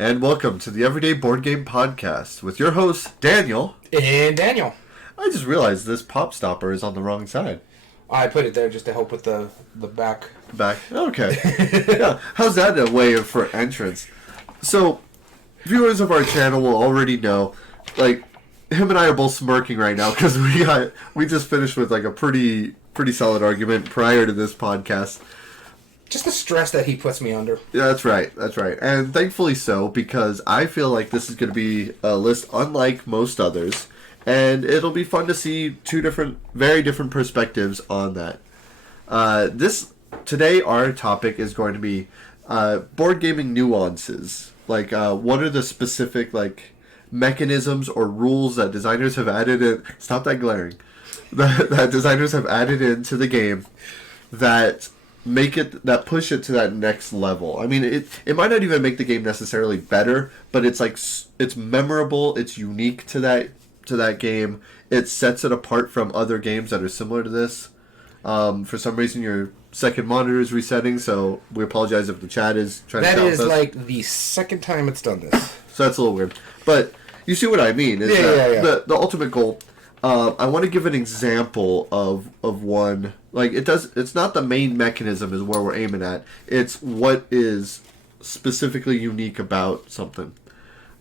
and welcome to the Everyday Board Game Podcast with your hosts, Daniel. And Daniel. I just realized this pop stopper is on the wrong side. I put it there just to help with the back. Back? Okay. Yeah. How's that a way for entrance? So, viewers of our channel will already know, like, him and I are both smirking right now because we just finished with, like, a pretty solid argument prior to this podcast. Just the stress that he puts me under. Yeah, that's right. And thankfully so, because I feel like this is going to be a list unlike most others. And it'll be fun to see two very different perspectives on that. Today our topic is going to be board gaming nuances. Like, what are the specific, like, mechanisms or rules that designers have added in... Stop that glaring. That designers have added into the game that... push it to that next level. I mean, it might not even make the game necessarily better, but it's like it's memorable, it's unique to that game. It sets it apart from other games that are similar to this. For some reason, your second monitor is resetting, so we apologize if the chat is trying to. That is like the second time it's done this. So that's a little weird, but you see what I mean? Yeah. The ultimate goal. I want to give an example of one. Like, it's not the main mechanism is where we're aiming at. It's what is specifically unique about something.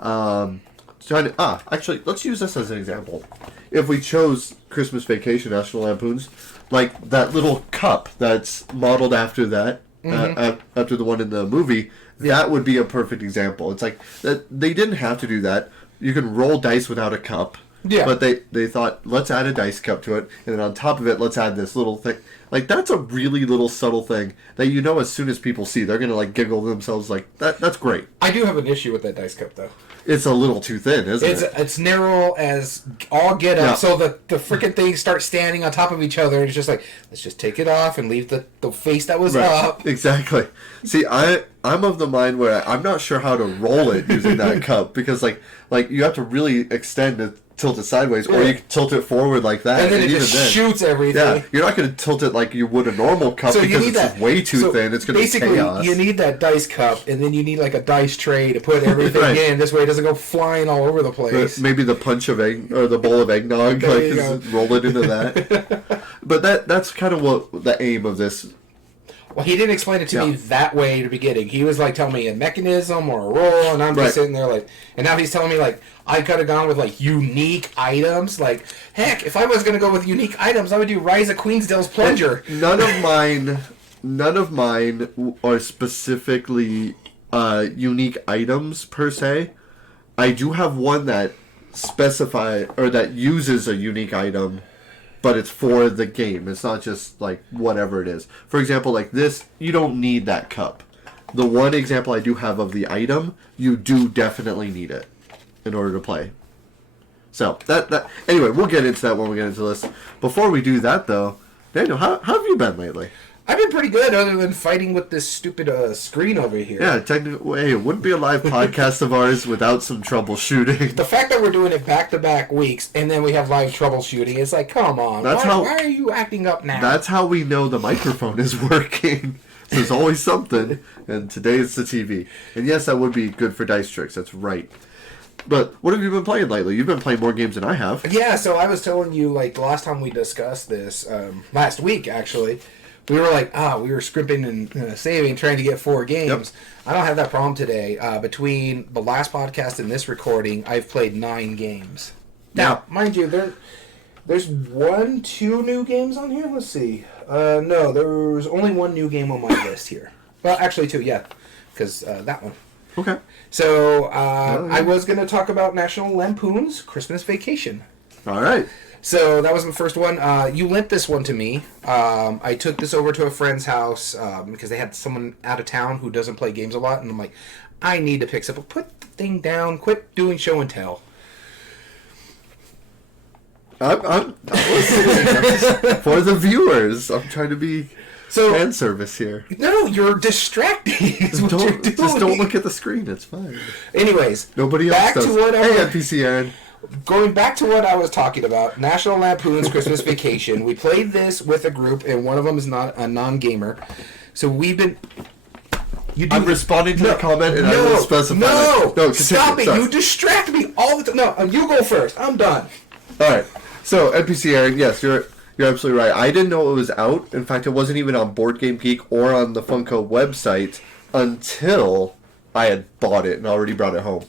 Actually, let's use this as an example. If we chose Christmas Vacation, National Lampoon's, like that little cup that's modeled after that, after the one in the movie, that would be a perfect example. It's like that they didn't have to do that. You can roll dice without a cup. Yeah. But they thought, let's add a dice cup to it, and then on top of it, let's add this little thing. Like, that's a really little subtle thing that you know as soon as people see, they're going to, like, giggle themselves like, that's great. I do have an issue with that dice cup, though. It's a little too thin, isn't it? It's narrow as all get up, so the freaking things start standing on top of each other, and it's just like, let's just take it off and leave the face that was up. Exactly. See, I'm of the mind where I'm not sure how to roll it using that cup, because, like you have to really extend it, tilt it sideways, or you can tilt it forward like that, and then it just shoots everything. Yeah, you're not going to tilt it like you would a normal cup, so because it's just way too thin. It's going to be chaos. Basically, you need that dice cup, and then you need like a dice tray to put everything in. This way, it doesn't go flying all over the place. Maybe the punch of egg or the bowl of eggnog, roll it into that. But that's kind of what the aim of this. Well, he didn't explain it to me that way at the beginning. He was like telling me a mechanism or a roll, and I'm just sitting there like, and now he's telling me like I could have gone with like unique items. Like, heck, if I was gonna go with unique items, I would do Rise of Queensdale's Plunger. None of mine are specifically unique items per se. I do have one that that uses a unique item. But it's for the game. It's not just, like, whatever it is. For example, like this, you don't need that cup. The one example I do have of the item, you do definitely need it in order to play. So, anyway, we'll get into that when we get into this. Before we do that, though, Daniel, how have you been lately? I've been pretty good, other than fighting with this stupid screen over here. Yeah, technically, hey, it wouldn't be a live podcast of ours without some troubleshooting. The fact that we're doing it back-to-back weeks, and then we have live troubleshooting, it's like, come on, why are you acting up now? That's how we know the microphone is working. There's always something, and today it's the TV. And yes, that would be good for dice tricks, that's right. But what have you been playing lately? You've been playing more games than I have. Yeah, so I was telling you, like, the last time we discussed this, last week, actually, we were like, we were scrimping and saving, trying to get 4 games. Yep. I don't have that problem today. Between the last podcast and this recording, I've played 9 games. Now, mind you, there's 2 new games on here? Let's see. No, there's only 1 new game on my list here. Well, actually 2, yeah, because that one. Okay. So, I was going to talk about National Lampoon's Christmas Vacation. All right. So that was the first one. You lent this one to me. I took this over to a friend's house because they had someone out of town who doesn't play games a lot. And I'm like, I need to pick something. Put the thing down. Quit doing show and tell. I'm listening. For the viewers. I'm trying to be fan service here. No, you're distracting. Just don't look at the screen. It's fine. Anyways. Nobody else does. Hey, NPC Aaron. Going back to what I was talking about, National Lampoon's Christmas Vacation. We played this with a group, and one of them is not a non-gamer. So we've been... I'm responding to the comment, and I will specify. No, continue, stop it! sorry. You distract me all the time. No, you go first. I'm done. All right. So NPC Aaron, yes, you're absolutely right. I didn't know it was out. In fact, it wasn't even on Board Game Geek or on the Funko website until I had bought it and already brought it home.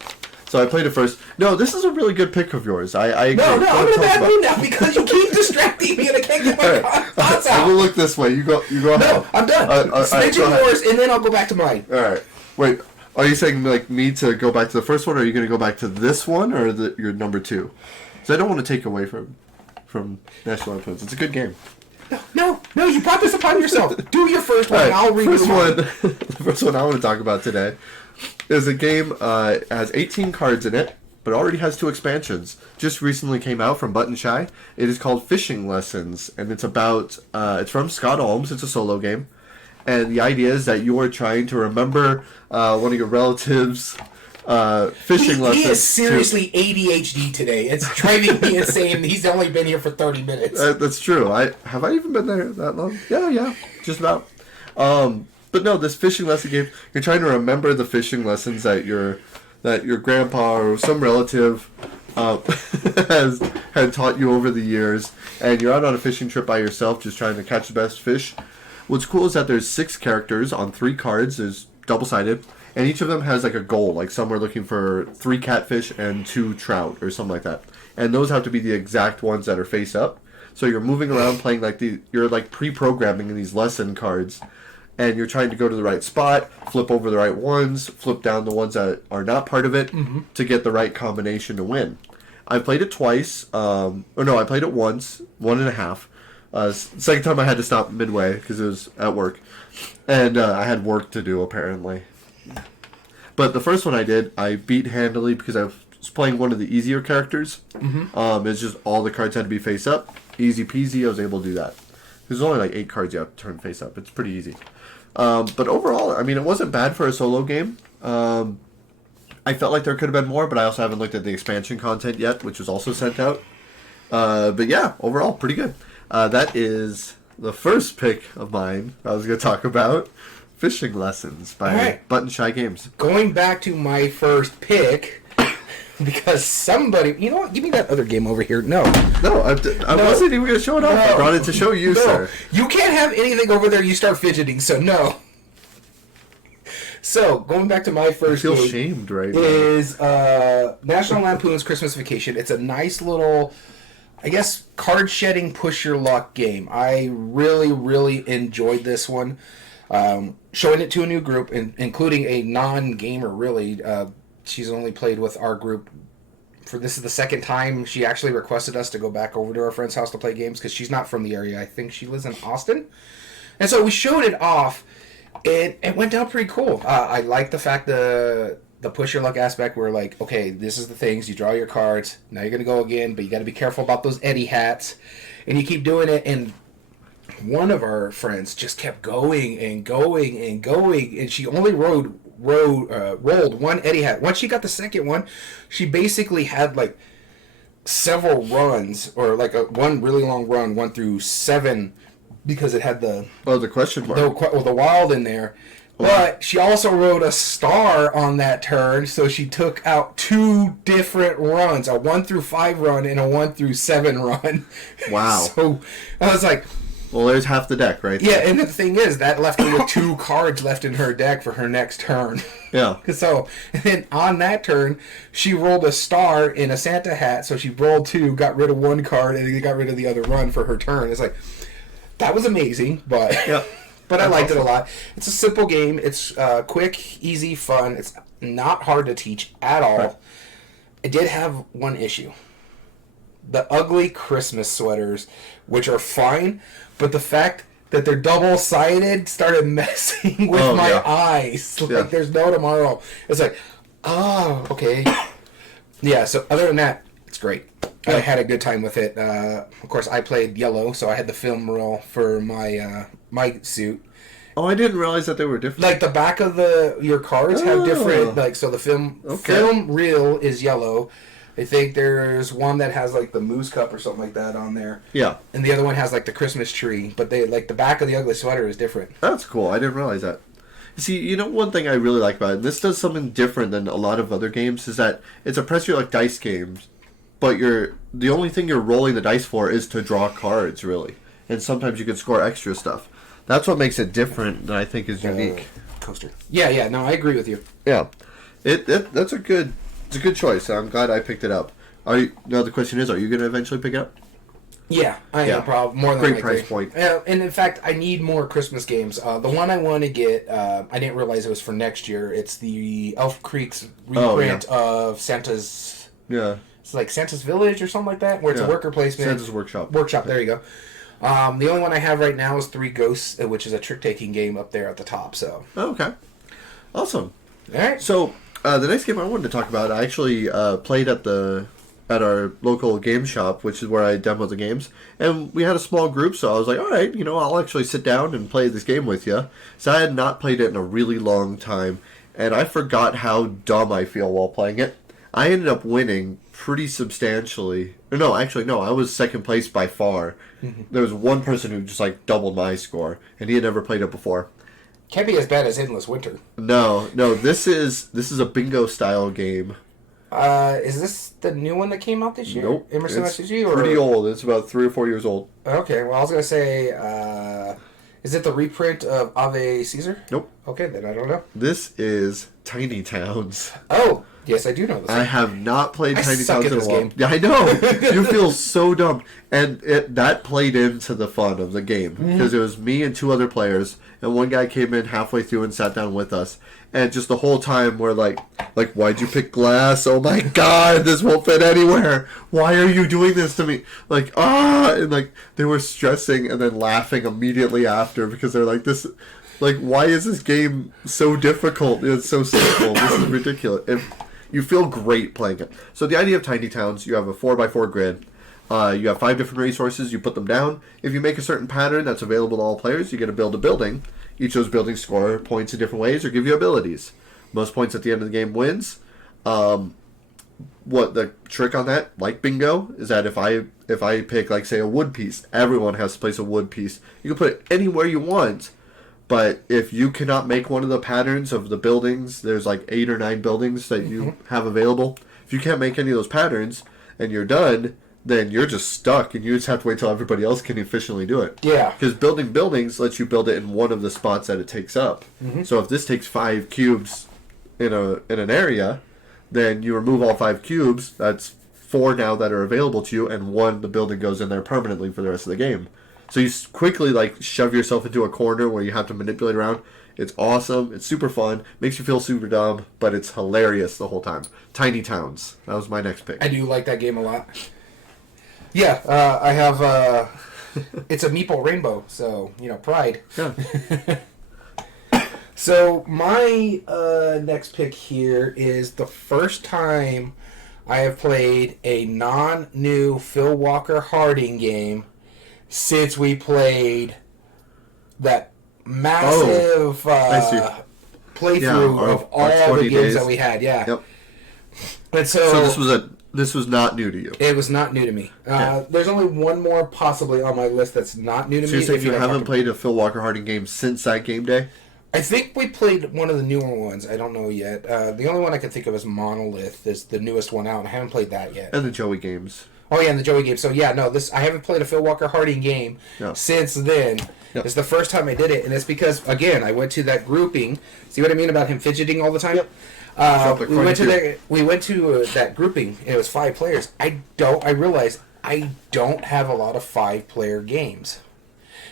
So I played it first. No, this is a really good pick of yours. I agree. No, I'm in a bad mood now because you keep distracting me and I can't get my thoughts out. I will look this way. You go ahead. No, I'm done. Mention yours, and then I'll go back to mine. All right. Wait, are you saying like me to go back to the first one, or are you going to go back to this one, or your number 2? Because I don't want to take away from National Lampoon's. It's a good game. No, you brought this upon yourself. Do your first one, and I'll read first one. The first one I want to talk about today is a game. It has 18 cards in it, but already has 2 expansions. Just recently came out from Button Shy. It is called Fishing Lessons, and it's about. It's from Scott Holmes. It's a solo game, and the idea is that you are trying to remember one of your relatives. Fishing lessons. He is seriously ADHD today. It's driving me insane. He's only been here for 30 minutes. That's true. Have I even been there that long? Yeah, just about. But no, this fishing lesson game. You're trying to remember the fishing lessons that your grandpa or some relative had taught you over the years, and you're out on a fishing trip by yourself, just trying to catch the best fish. What's cool is that there's 6 characters on 3 cards. There's double-sided. And each of them has like a goal, like some are looking for 3 catfish and 2 trout or something like that. And those have to be the exact ones that are face up. So you're moving around playing you're like pre-programming in these lesson cards. And you're trying to go to the right spot, flip over the right ones, flip down the ones that are not part of it to get the right combination to win. I played it twice. I played it once, 1.5. Second time I had to stop midway because it was at work. And I had work to do apparently. But the first one I beat handily because I was playing one of the easier characters. It's just all the cards had to be face up. Easy peasy, I was able to do that. There's only like 8 cards you have to turn face up. It's pretty easy. But overall, I mean, it wasn't bad for a solo game. I felt like there could have been more, but I also haven't looked at the expansion content yet, which was also sent out. But yeah, overall, pretty good. That is the first pick of mine I was going to talk about. Fishing Lessons by Button Shy Games. Going back to my first pick, because somebody... You know what? Give me that other game over here. No, I wasn't even going to show it off. I brought it to show you, sir. You can't have anything over there. You start fidgeting, so no. So, going back to my first I feel shamed right now. Is National Lampoon's Christmas Vacation. It's a nice little... I guess card shedding push your luck game. I really, really enjoyed this one. Showing it to a new group, including a non-gamer, really. She's only played with our group this is the second time. She actually requested us to go back over to our friend's house to play games because she's not from the area. I think she lives in Austin. And so we showed it off. It went down pretty cool. I like the fact the push your luck aspect where, like, okay, this is the things. You draw your cards. Now you're going to go again, but you got to be careful about those Eddie hats. And you keep doing it, and one of our friends just kept going and going and going, and she only rolled one Eddie hat. Once she got the second one, she basically had like several runs, or like one really long run, 1 through 7, because it had the question mark, the wild in there. But she also wrote a star on that turn, so she took out 2 different runs, a 1 through 5 run and a 1 through 7 run. Wow. So I was like, well, there's half the deck, right? Yeah, and the thing is, that left her with 2 cards left in her deck for her next turn. Yeah. So, and then on that turn, she rolled a star in a Santa hat, so she rolled 2, got rid of 1 card, and got rid of the other run for her turn. It's like, that was amazing, but yeah. But I liked it a lot. It's a simple game. It's quick, easy, fun. It's not hard to teach at all. Right. I did have one issue. The ugly Christmas sweaters, which are fine, but the fact that they're double-sided started messing with my eyes. Like, there's no tomorrow. It's like, oh, okay. Yeah, so other than that, it's great. Yeah. I had a good time with it. Of course, I played yellow, so I had the film roll for my my suit. Oh, I didn't realize that they were different. Like, the back of your cards have different, like, so the film reel is yellow. I think there's one that has, like, the moose cup or something like that on there. Yeah. And the other one has, like, the Christmas tree. But they, like, the back of the ugly sweater is different. That's cool. I didn't realize that. See, you know, one thing I really like about it, and this does something different than a lot of other games, is that it's a press your luck dice game, but the only thing you're rolling the dice for is to draw cards, really. And sometimes you can score extra stuff. That's what makes it different, and I think is unique. Coaster. Yeah, no, I agree with you. Yeah, it's a good choice. I'm glad I picked it up. Now the question is, are you going to eventually pick it up? Yeah, I am probably more than great likely. price point. And in fact, I need more Christmas games. The one I want to get, I didn't realize it was for next year. It's the Elf Creek's reprint of Santa's. Yeah. It's like Santa's Village or something like that, where it's a worker placement. Santa's Workshop. There you go. The only one I have right now is Three Ghosts, which is a trick-taking game up there at the top. So. Okay. Awesome. All right. So the next game I wanted to talk about, I actually played at our local game shop, which is where I demoed the games, and we had a small group, so I was like, all right, I'll actually sit down and play this game with you. So I had not played it in a really long time, and I forgot how dumb I feel while playing it. I ended up winning pretty substantially. No, I was second place by far. There was one person who just like doubled my score, and he had never played it before. Can't be as bad as Endless Winter. No, this is a bingo style game. Is this the new one that came out this year? Nope. Emerson it's SG, or pretty old. It's about 3 or 4 years old. Okay, well I was gonna say, is it the reprint of Ave Caesar? Nope. Okay, then I don't know. This is Tiny Towns. Oh, yes, I do know this. I have not played Tiny suck Towns at in a this while. game. Yeah, I know. You feel so dumb, and that played into the fun of the game because it was me and 2 other players, and one guy came in halfway through and sat down with us, and just the whole time we're like, why'd you pick glass? Oh my god, this won't fit anywhere. Why are you doing this to me? And they were stressing and then laughing immediately after because they're like, this. Why is this game so difficult? It's so simple. This is ridiculous. You feel great playing it. So the idea of Tiny Towns, you have a 4x4 grid. You have 5 different resources. You put them down. If you make a certain pattern that's available to all players, you get to build a building. Each of those buildings score points in different ways or give you abilities. Most points at the end of the game wins. What the trick on that, like bingo, is that if I pick, say, a wood piece, everyone has to place a wood piece. You can put it anywhere you want. But if you cannot make one of the patterns of the buildings, there's 8 or 9 buildings that you have available. If you can't make any of those patterns and you're done, then you're just stuck and you just have to wait till everybody else can efficiently do it. Yeah. Because building buildings lets you build it in one of the spots that it takes up. So if this takes 5 cubes in an area, then you remove all 5 cubes. That's 4 now that are available to you, and 1 the building goes in there permanently for the rest of the game. So you quickly shove yourself into a corner where you have to manipulate around. It's awesome. It's super fun. Makes you feel super dumb, but it's hilarious the whole time. Tiny Towns. That was my next pick. I do like that game a lot. Yeah, I have. It's a Meeple Rainbow, so pride. Yeah. So my next pick here is the first time I have played a non-new Phil Walker Harding game since we played that massive playthrough of all the games that we had. Yeah. Yep. And so this was not new to you. It was not new to me. There's only one more possibly on my list that's not new to me. So you haven't played a Phil Walker Harding game since that game day? I think we played one of the newer ones. I don't know yet. The only one I can think of is Monolith. Is the newest one out, and I haven't played that yet. And the Joey games. Oh yeah, and the Joey game. So yeah, no, I haven't played a Phil Walker Harding game since then. Yep. It's the first time I did it, and it's because again I went to that grouping. See what I mean about him fidgeting all the time? Yep. We went to that grouping, and it was 5 players. I realized I don't have a lot of 5-player games,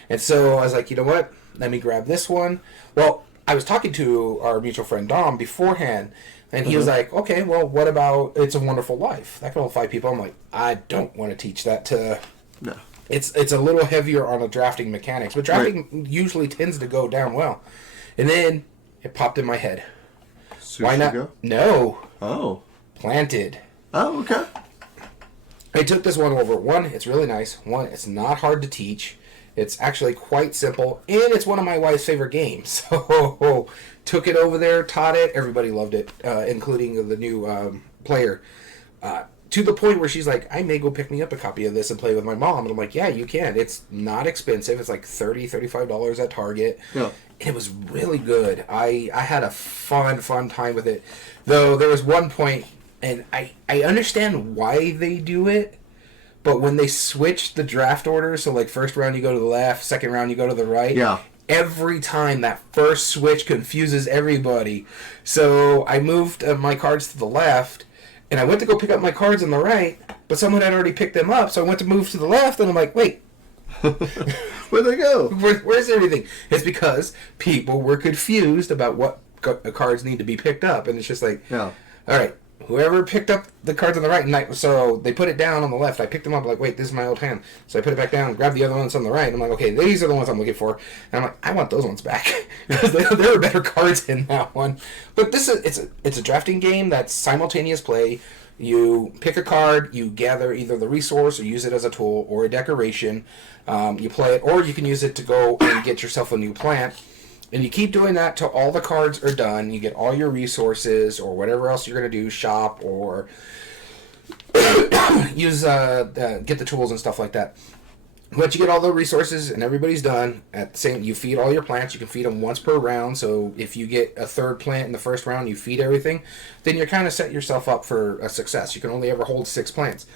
and so I was like, you know what? Let me grab this one. Well, I was talking to our mutual friend Dom beforehand. And he was like, okay, well, what about It's a Wonderful Life? That can hold 5 people. I'm like, I don't want to teach that to... No. It's a little heavier on the drafting mechanics, but drafting usually tends to go down well. And then it popped in my head. Why not? Go? No. Oh. Planted. Oh, okay. I took this one over. 1, it's really nice. 1, it's not hard to teach. It's actually quite simple, and it's one of my wife's favorite games. So, took it over there, taught it. Everybody loved it, including the new player. 2 to the point where she's like, I may go pick me up a copy of this and play with my mom. And I'm like, yeah, you can. It's not expensive. It's like $35 at Target. Yeah. And it was really good. I had a fun time with it. Though there was one point, and I understand why they do it, but when they switch the draft order, so like first round you go to the left, second round you go to the right. Yeah. Every time that first switch confuses everybody. So I moved my cards to the left, and I went to go pick up my cards on the right, but someone had already picked them up, so I went to move to the left, and I'm like, wait. Where'd they go? Where's everything? It's because people were confused about what cards need to be picked up, and it's just like, Yeah. all right, whoever picked up the cards on the right, and so they put it down on the left. I picked them up, like, wait, this is my old hand. So I put it back down, grabbed the other ones on the right, and I'm like, okay, these are the ones I'm looking for. And I'm like, I want those ones back because there were better cards in that one. But it's a drafting game that's simultaneous play. You pick a card, you gather either the resource or use it as a tool or a decoration. You play it, or you can use it to go and get yourself a new plant. And you keep doing that till all the cards are done. You get all your resources or whatever else you're going to do, shop or use get the tools and stuff like that. Once you get all the resources and everybody's done, you feed all your plants. You can feed them once per round. So if you get a third plant in the first round, you feed everything. Then you're kind of set yourself up for a success. You can only ever hold 6 plants.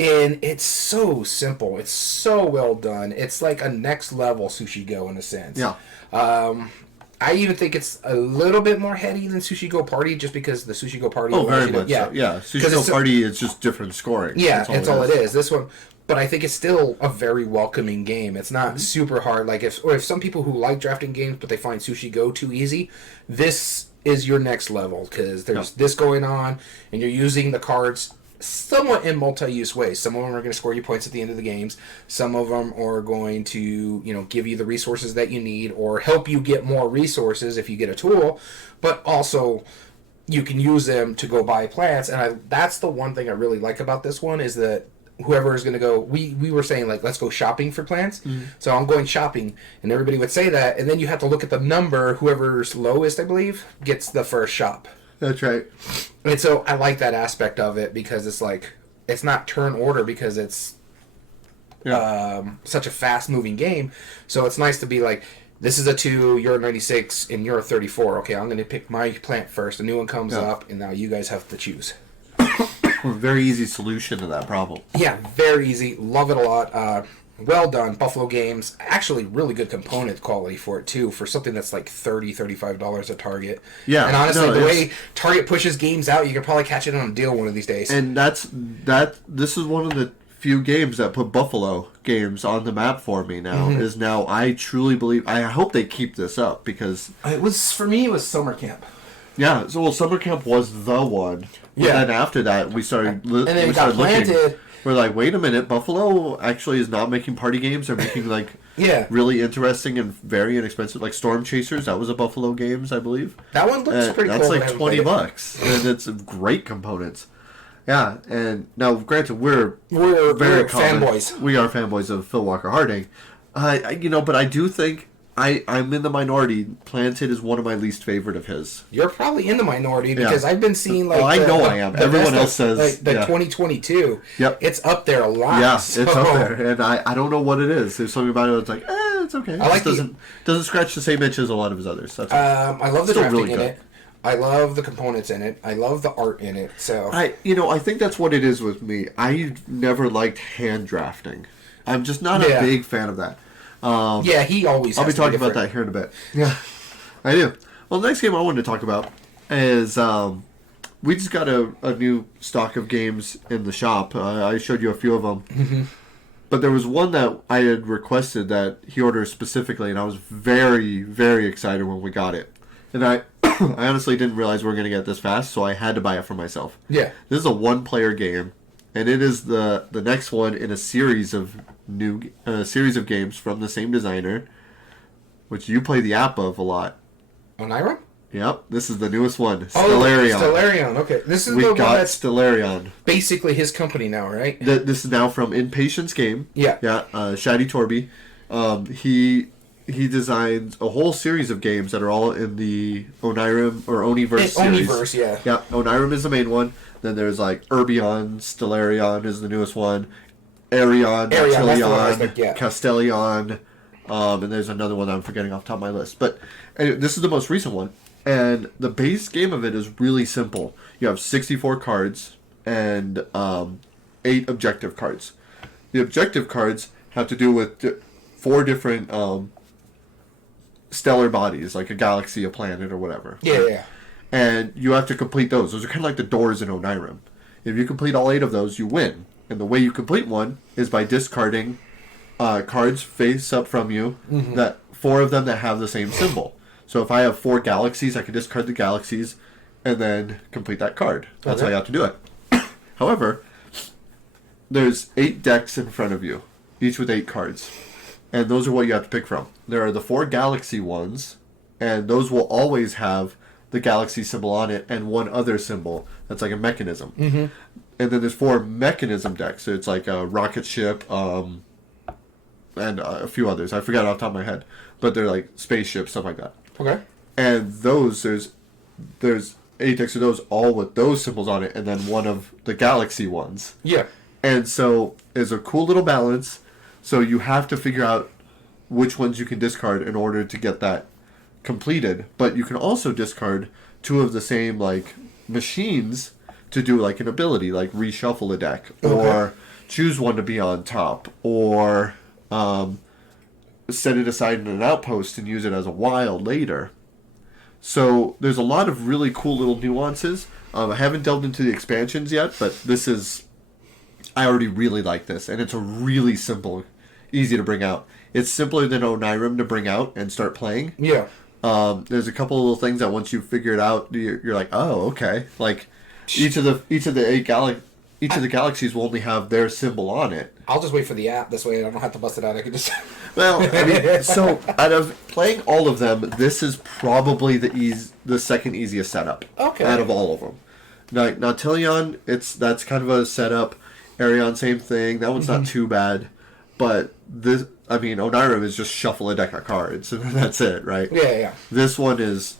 And it's so simple. It's so well done. It's like a next level Sushi Go in a sense. Yeah. I even think it's a little bit more heady than Sushi Go Party, just because the Sushi Go Party. Oh, very much so. Yeah, Sushi Go Party is just different scoring. Yeah, that's all it is. This one, but I think it's still a very welcoming game. It's not super hard. Like if some people who like drafting games but they find Sushi Go too easy, this is your next level because there's this going on, and you're using the cards somewhat in multi-use ways. Some of them are going to score you points at the end of the games. Some of them are going to, give you the resources that you need or help you get more resources if you get a tool. But also, you can use them to go buy plants. And that's the one thing I really like about this one is that whoever is going to go, we were saying, like, let's go shopping for plants. Mm-hmm. So I'm going shopping, and everybody would say that. And then you have to look at the number. Whoever's lowest, I believe, gets the first shop. That's right. And so I like that aspect of it because it's like, it's not turn order because it's such a fast-moving game. So it's nice to be like, this is a 2, you're a 96, and you're a 34. Okay, I'm going to pick my plant first. A new one comes up, and now you guys have to choose. Very easy solution to that problem. Yeah, very easy. Love it a lot. Well done. Buffalo Games. Actually, really good component quality for it, too, for something that's like $35 at Target. Yeah. And honestly, the way Target pushes games out, you can probably catch it on a deal one of these days. And this is one of the few games that put Buffalo Games on the map for me now. Mm-hmm. Is now, I truly believe, I hope they keep this up because... For me, it was Summer Camp. Yeah, so Summer Camp was the one. But then after that, we started looking. We're like, wait a minute, Buffalo actually is not making party games. They're making, like, really interesting and very inexpensive, like Storm Chasers. That was a Buffalo Games, I believe. That one looks pretty cool. That's like $20, and it's great components. Yeah, and now, granted, we're very fanboys. We are fanboys of Phil Walker Harding. But I do think I'm in the minority. Planted is one of my least favorite of his. You're probably in the minority because I've been seeing like. I know I am. Everyone else says like the 2022. Yep, it's up there a lot. Yeah, it's up there, and I don't know what it is. There's something about it that's like, it's okay. I like it doesn't scratch the same itch as a lot of his others. That's I love the drafting in it. I love the components in it. I love the art in it. So I think that's what it is with me. I never liked hand drafting. I'm just not a big fan of that. He always. I'll be talking about that here in a bit. Yeah, I do. Well, the next game I wanted to talk about is we just got a new stock of games in the shop. I showed you a few of them, mm-hmm. but there was one that I had requested that he ordered specifically, and I was very, very excited when we got it. And I honestly didn't realize we were going to get this fast, so I had to buy it for myself. Yeah, this is a one-player game, and it is the next one in a series of games from the same designer, which you play the app of a lot. Onira? Yep, this is the newest one, Stellarion. Stellarion, okay. This is the one that's Stellarion. Basically his company now, right? This is now from Impatience Game. Yeah. Yeah, Shady Torby. He he designs a whole series of games that are all in the Onirim or Oniverse series. Oniverse, yeah. Yeah, Onirim is the main one. Then there's like Urbion, Stellarion is the newest one. Arion, Tilion, yeah. Castellion, and there's another one that I'm forgetting off the top of my list. But anyway, this is the most recent one. And the base game of it is really simple. You have 64 cards and 8 objective cards. The objective cards have to do with 4 different stellar bodies, like a galaxy, a planet, or whatever. Yeah. And you have to complete those. Those are kind of like the doors in Onirim. If you complete all 8 of those, you win. And the way you complete one is by discarding cards face up from you, that 4 of them that have the same symbol. So if I have 4 galaxies, I can discard the galaxies and then complete that card. That's how you have to do it. However, there's 8 decks in front of you, each with 8 cards. And those are what you have to pick from. There are the 4 galaxy ones, and those will always have the galaxy symbol on it and one other symbol that's like a mechanism. Mm-hmm. And then there's 4 mechanism decks. So it's like a rocket ship, and a few others. I forgot off the top of my head. But they're like spaceships, stuff like that. Okay. And those, there's 8 decks of those, all with those symbols on it, and then one of the galaxy ones. Yeah. And so it's a cool little balance. So you have to figure out which ones you can discard in order to get that completed. But you can also discard 2 of the same like machines to do like an ability, like reshuffle a deck, or choose one to be on top, or set it aside in an outpost and use it as a wild later. So there's a lot of really cool little nuances. I haven't delved into the expansions yet, but I already really like this, and it's a really simple, easy to bring out. It's simpler than Onirim to bring out and start playing. Yeah. There's a couple of little things that once you figure it out, you're like, oh, okay. Like each of the galaxies will only have their symbol on it. I'll just wait for the app. This way I don't have to bust it out. I can just... Well, I mean, so out of playing all of them, this is probably the second easiest setup. Okay. Out of all of them. Now Tilion, that's kind of a setup. Arion, same thing. That one's not too bad. But this, I mean, Onirim is just shuffle a deck of cards, and that's it, right? Yeah. This one is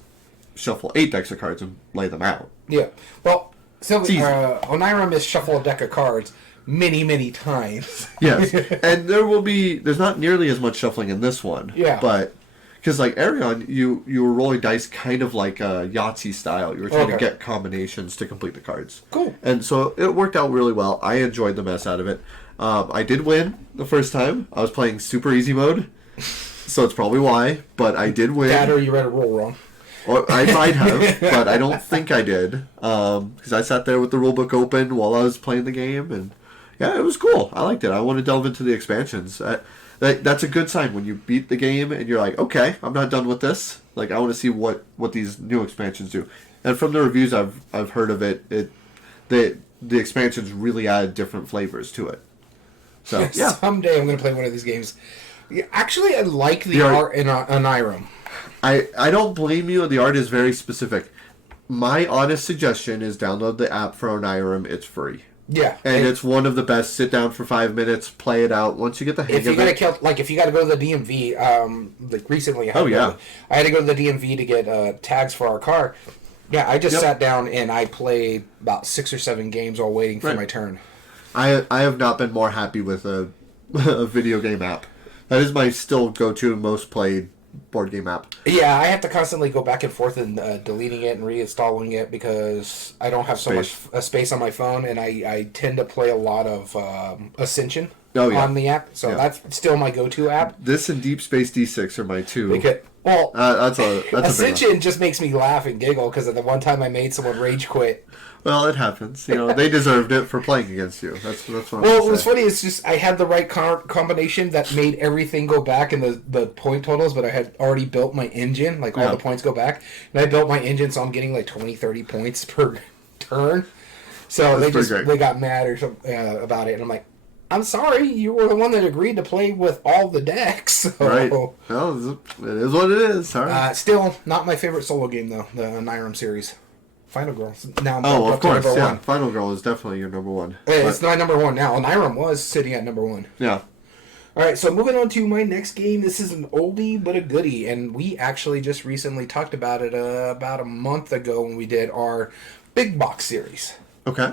shuffle 8 decks of cards and lay them out. Yeah. Well, so Onirim is shuffle a deck of cards many times. Yes. And there's not nearly as much shuffling in this one. Yeah. But, because like Arion, you were rolling dice kind of like a Yahtzee style. You were trying to get combinations to complete the cards. Cool. And so it worked out really well. I enjoyed the mess out of it. I did win the first time. I was playing super easy mode, so it's probably why. But I did win. Dad, or you read a roll wrong. Or I might have, but I don't think I did. Because I sat there with the rulebook open while I was playing the game, and yeah, it was cool. I liked it. I want to delve into the expansions. That's a good sign when you beat the game and you're like, okay, I'm not done with this. Like, I want to see what these new expansions do. And from the reviews I've heard of it, the expansions really add different flavors to it. So yeah, someday I'm going to play one of these games. Yeah, actually, I like the art in Onirim. I don't blame you. The art is very specific. My honest suggestion is download the app for Onirim. It's free. Yeah, and it's one of the best. Sit down for 5 minutes, play it out. Once you get the hang of it. If you got to go to the DMV, like recently, I had to go to the DMV to get tags for our car. Yeah, I just sat down and I played about 6 or 7 games while waiting for my turn. I have not been more happy with a video game app. That is my still go-to most played board game app. Yeah, I have to constantly go back and forth and deleting it and reinstalling it because I don't have so much space on my phone, and I tend to play a lot of Ascension on the app, so that's still my go-to app. This and Deep Space D6 are my 2. That's that's Ascension just makes me laugh and giggle because at the one time I made someone rage quit. Well, it happens. They deserved it for playing against you. That's what I'm Well, what was funny is just I had the right combination that made everything go back in the point totals, but I had already built my engine, like all the points go back. And I built my engine, so I'm getting like 20, 30 points per turn. So they got mad or something about it, and I'm like, I'm sorry, you were the one that agreed to play with all the decks. So. Right. Well, it is what it is. Sorry. Still, not my favorite solo game, though, the Onirim series. Final Girl. Now I'm of course, yeah. 1. Final Girl is definitely your number 1. It's not number 1 now. Onirim was sitting at number 1. Yeah. All right, so moving on to my next game. This is an oldie but a goodie, and we actually just recently talked about it about a month ago when we did our Big Box series. Okay.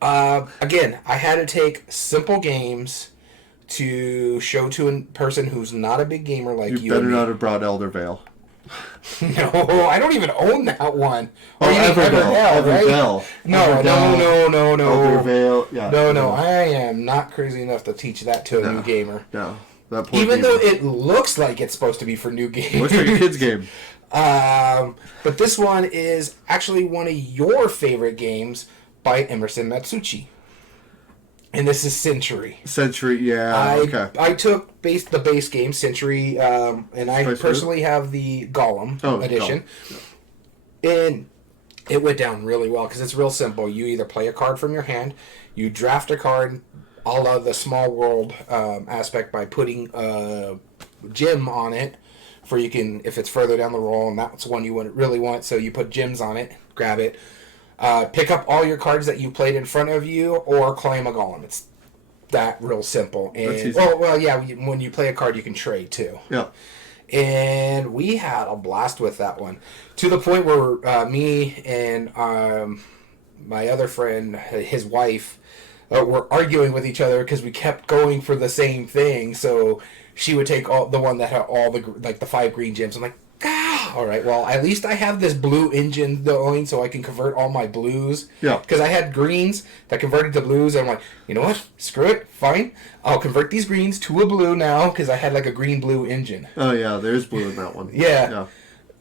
Again, I had to take simple games to show to a person who's not a big gamer like you. You better not have brought Elder Vale. No, I don't even own that one. Oh, Everdell, right? Everdell. No. Elder Vale, yeah. No, I am not crazy enough to teach that to a new gamer. No, that poor Even gamer. though it looks like it's supposed to be for new gamers. Looks like a kid's game. But this one is actually one of your favorite games by Emerson Matsuuchi. And this is Century. Century, yeah, okay. I took the base game, Century, and I personally have the Gollum edition. Gollum. And it went down really well because it's real simple. You either play a card from your hand, you draft a card, a la the small world aspect by putting a gem on it, for you can, if it's further down the roll, and that's one you wouldn't really want, so you put gems on it, grab it. Pick up all your cards that you played in front of you, or claim a golem. It's that real simple. And when you play a card, you can trade too. Yeah. And we had a blast with that one, to the point where me and my other friend, his wife, were arguing with each other because we kept going for the same thing. So she would take the one that had all the 5 green gems. I'm like, all right, well, at least I have this blue engine going so I can convert all my blues. Yeah. Because I had greens that converted to blues, and I'm like, you know what? Screw it. Fine. I'll convert these greens to a blue now because I had like a green-blue engine. Oh, yeah, there's blue in that one. Yeah.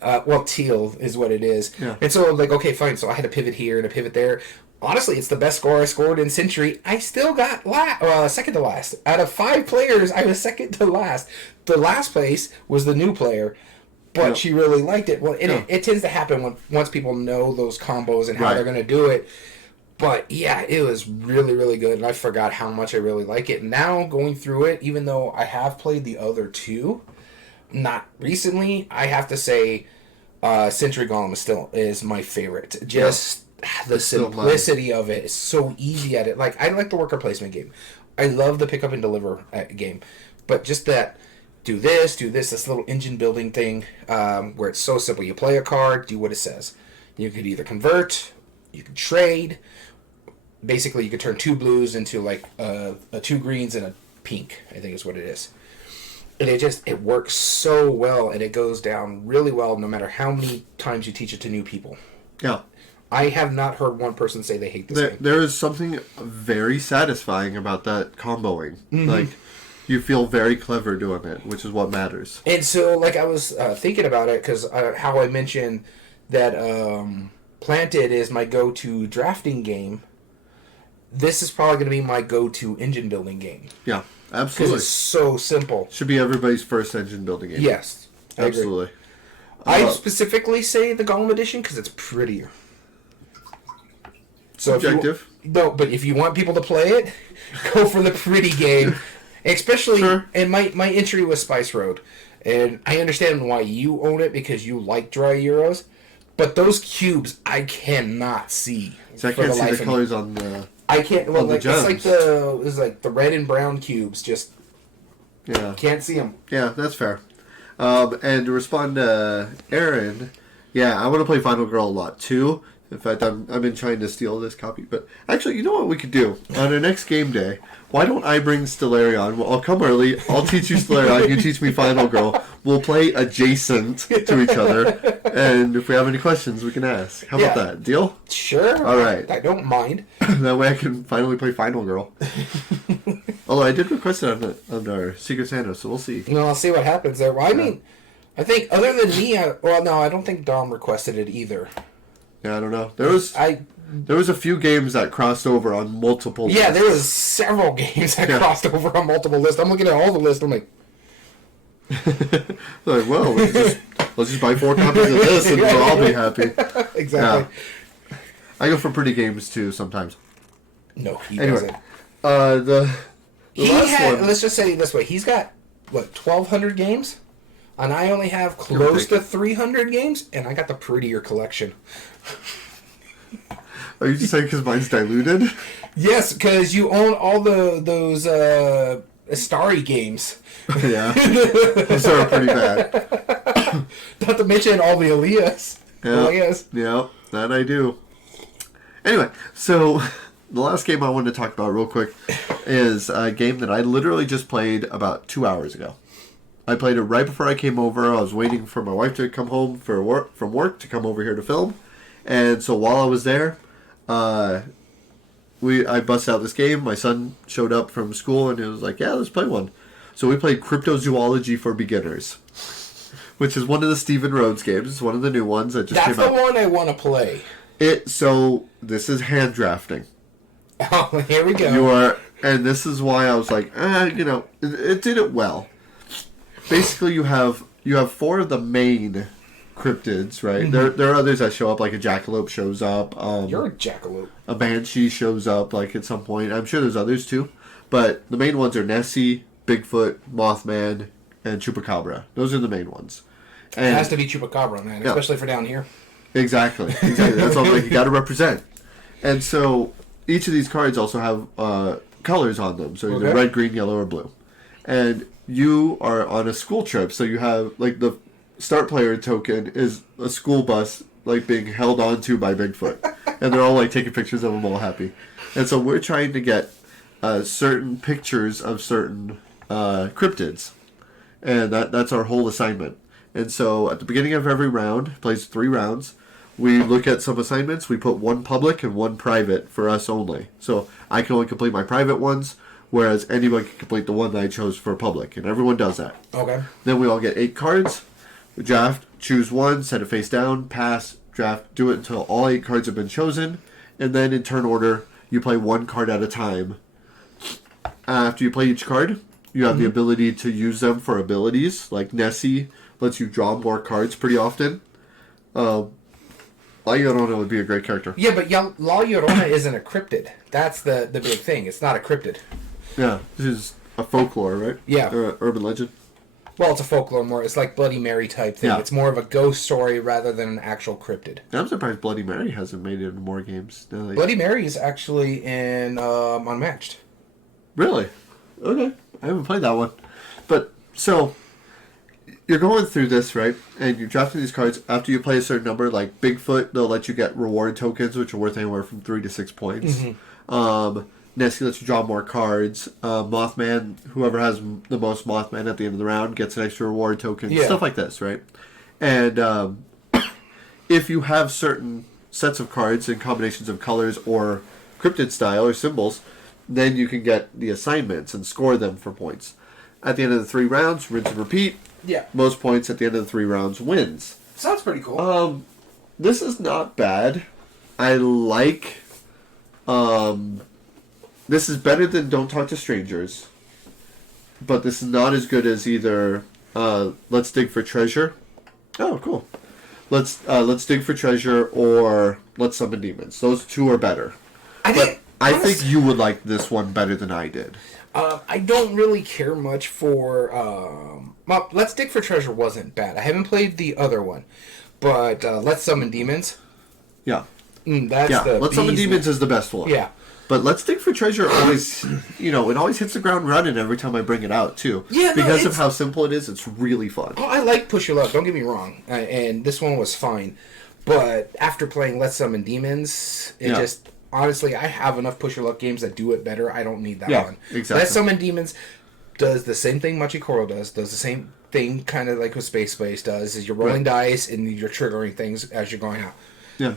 Well, teal is what it is. Yeah. And so, like, okay, fine. So I had a pivot here and a pivot there. Honestly, it's the best score I scored in Century. I still got second to last. Out of 5 players, I was second to last. The last place was the new player. But she really liked it. Well, it tends to happen once people know those combos and how they're going to do it. But, yeah, it was really, really good. And I forgot how much I really like it. Now, going through it, even though I have played the other 2, not recently, I have to say Century Golem is my favorite. Just the simplicity of it is so easy at it. Like, I like the worker placement game. I love the pick up and deliver game. But just that... Do this, this little engine building thing where it's so simple. You play a card, do what it says. You could either convert, you could trade. Basically, you could turn 2 blues into like 2 greens and a pink, I think is what it is. And it works so well, and it goes down really well no matter how many times you teach it to new people. Yeah. I have not heard one person say they hate this game. There is something very satisfying about that comboing. Mm-hmm. Like... You feel very clever doing it, which is what matters. And so, like, I was thinking about it because how I mentioned that Planted is my go-to drafting game. This is probably going to be my go-to engine building game. Yeah, absolutely. Because it's so simple. Should be everybody's first engine building game. Yes, absolutely. I specifically say the Golem Edition because it's prettier. So subjective. But if you want people to play it, go for the pretty game. Especially, and my entry was Spice Road. And I understand why you own it, because you like dry Euros. But those cubes, I cannot see. So I can't see the colors on the... I can't... Well, like, it's like the red and brown cubes, just... Yeah. Can't see them. Yeah, that's fair. And to respond to Aaron, yeah, I want to play Final Girl a lot, too. In fact, I've been trying to steal this copy. But actually, you know what we could do? On our next game day, why don't I bring Stellarion? Well, I'll come early. I'll teach you Stellarion. You teach me Final Girl. We'll play adjacent to each other. And if we have any questions, we can ask. How about that? Deal? Sure. All right. I don't mind. That way I can finally play Final Girl. Although I did request it on our Secret Santa, so we'll see. No, I'll see what happens there. Well, I mean, I think other than me, I don't think Dom requested it either. Yeah, I don't know. There was a few games that crossed over on multiple lists. Yeah, there was several games that crossed over on multiple lists. I'm looking at all the lists. I'm like, well, let's just buy 4 copies of this and we'll all be happy. Exactly. Yeah. I go for pretty games too sometimes. No, he doesn't. Let's just say it this way: he's got 1,200 games, and I only have close to 300 games, and I got the prettier collection. Are you just saying because mine's diluted? Yes, because you own all those Starry games. Yeah. Those are pretty bad. Not to mention all the Elias. Yeah, that I do. Anyway, so the last game I wanted to talk about real quick is a game that I literally just played about 2 hours ago. I played it right before I came over. I was waiting for my wife to come home from work to come over here to film. And so while I was there, I busted out this game. My son showed up from school and he was like, yeah, let's play one. So we played Cryptozoology for Beginners, which is one of the Stephen Rhodes games. It's one of the new ones that just came out. That's the one I want to play. So this is hand drafting. Oh, here we go. And this is why I was like, it did it well. Basically, you have 4 of the main cryptids, right? Mm-hmm. There are others that show up, like a jackalope shows up. You're a jackalope. A banshee shows up, like, at some point. I'm sure there's others, too. But the main ones are Nessie, Bigfoot, Mothman, and Chupacabra. Those are the main ones. And it has to be Chupacabra, man, especially for down here. Exactly. That's all like you got to represent. And so each of these cards also have colors on them, so either red, green, yellow, or blue. And you are on a school trip, so you have like the start player token is a school bus like being held onto by Bigfoot, and they're all like taking pictures of them, all happy. And so we're trying to get certain pictures of certain cryptids, and that's our whole assignment. And so at the beginning of every round, plays 3 rounds. We look at some assignments. We put 1 public and 1 private for us only. So I can only complete my private ones, whereas anyone can complete the one that I chose for public, and everyone does that. Okay. Then we all get 8 cards. We draft, choose one, set it face down, pass, draft, do it until all 8 cards have been chosen, and then in turn order, you play 1 card at a time. After you play each card, you have the ability to use them for abilities, like Nessie lets you draw more cards pretty often. La Llorona would be a great character. Yeah, but La Llorona isn't a cryptid. That's the big thing. It's not a cryptid. Yeah, this is a folklore, right? Yeah. Or urban legend. Well, it's a folklore more. It's like Bloody Mary type thing. Yeah. It's more of a ghost story rather than an actual cryptid. I'm surprised Bloody Mary hasn't made it into more games. Bloody Mary is actually in Unmatched. Really? Okay. I haven't played that one. But, so, you're going through this, right? And you're drafting these cards. After you play a certain number, like Bigfoot, they'll let you get reward tokens, which are worth anywhere from 3 to 6 points. Mm-hmm. Nessie lets you draw more cards. Mothman, whoever has the most Mothman at the end of the round gets an extra reward token. Yeah. Stuff like this, right? And if you have certain sets of cards and combinations of colors or cryptid style or symbols, then you can get the assignments and score them for points. At the end of the 3 rounds, rinse and repeat. Yeah. Most points at the end of the 3 rounds wins. Sounds pretty cool. This is not bad. I like... this is better than Don't Talk to Strangers. But this is not as good as either Let's Dig for Treasure. Oh, cool. Let's Dig for Treasure or Let's Summon Demons. Those 2 are better. I think you would like this one better than I did. I don't really care much for... Let's Dig for Treasure wasn't bad. I haven't played the other one. But Let's Summon Demons... Yeah. Let's Summon Demons is the best one. Yeah. But Let's Dig for Treasure always... it always hits the ground running every time I bring it out, too. Yeah, because of how simple it is, it's really fun. Oh, I like Push Your Luck, don't get me wrong. And this one was fine. But after playing Let's Summon Demons, it just... Honestly, I have enough Push Your Luck games that do it better. I don't need that one. Exactly. Let's Summon Demons does the same thing Machikoro does the same thing kind of like what Space does, is you're rolling dice and you're triggering things as you're going out. Yeah.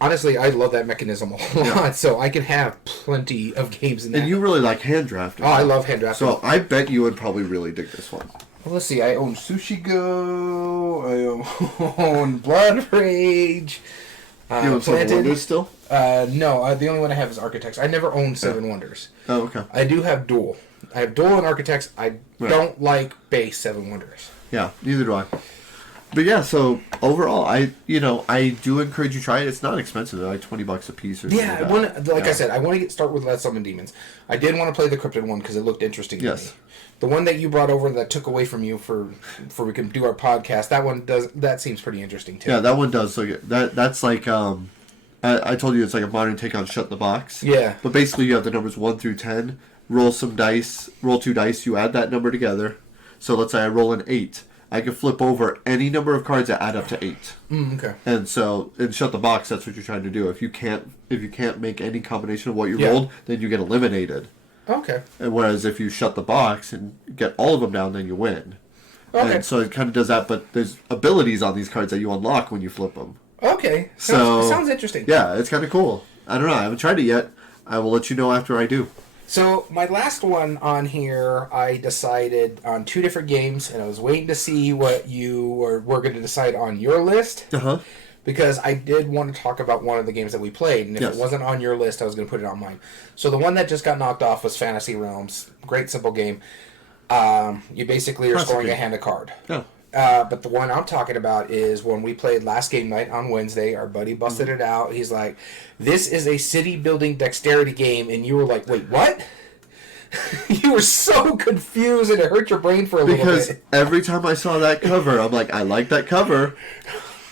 Honestly, I love that mechanism a lot, so I can have plenty of games in that. And you really like hand drafting. Oh, I love hand drafting. So I bet you would probably really dig this one. Well, let's see. I own Sushi Go. I own Blood Rage. You own Seven Wonders still? No, the only one I have is Architects. I never owned Seven Wonders. Oh, okay. I do have Duel. I have Duel and Architects. I don't like base Seven Wonders. Yeah, neither do I. But yeah, so overall, I do encourage you to try it. It's not expensive; they're like $20 a piece or something. Yeah, I said, I want to start with Let's Summon Demons. I did want to play the Cryptid one because it looked interesting. Yes. To me. The one that you brought over that took away from you for we can do our podcast. That seems pretty interesting too. Yeah, that one does look. That's like I told you it's like a modern take on Shut the Box. Yeah. But basically, you have the numbers 1 through 10. Roll some dice. Roll 2 dice. You add that number together. So let's say I roll an 8. I can flip over any number of cards that add up to 8. Okay. And so in Shut the Box, that's what you're trying to do. If you can't make any combination of what you rolled, then you get eliminated. Okay. And whereas if you shut the box and get all of them down, then you win. Okay. And so it kind of does that, but there's abilities on these cards that you unlock when you flip them. Okay. Sounds interesting. Yeah, it's kind of cool. I don't know. I haven't tried it yet. I will let you know after I do. So my last one on here, I decided on 2 different games, and I was waiting to see what you were going to decide on your list. Uh-huh. Because I did want to talk about one of the games that we played, and if it wasn't on your list, I was going to put it on mine. So the one that just got knocked off was Fantasy Realms. Great, simple game. You basically are scoring a hand of card. Yeah. But the one I'm talking about is when we played last game night on Wednesday. Our buddy busted it out. He's like, "This is a city building dexterity game," and you were like, "Wait, what?" You were so confused, and it hurt your brain for a little bit. Because every time I saw that cover, I'm like, I like that cover.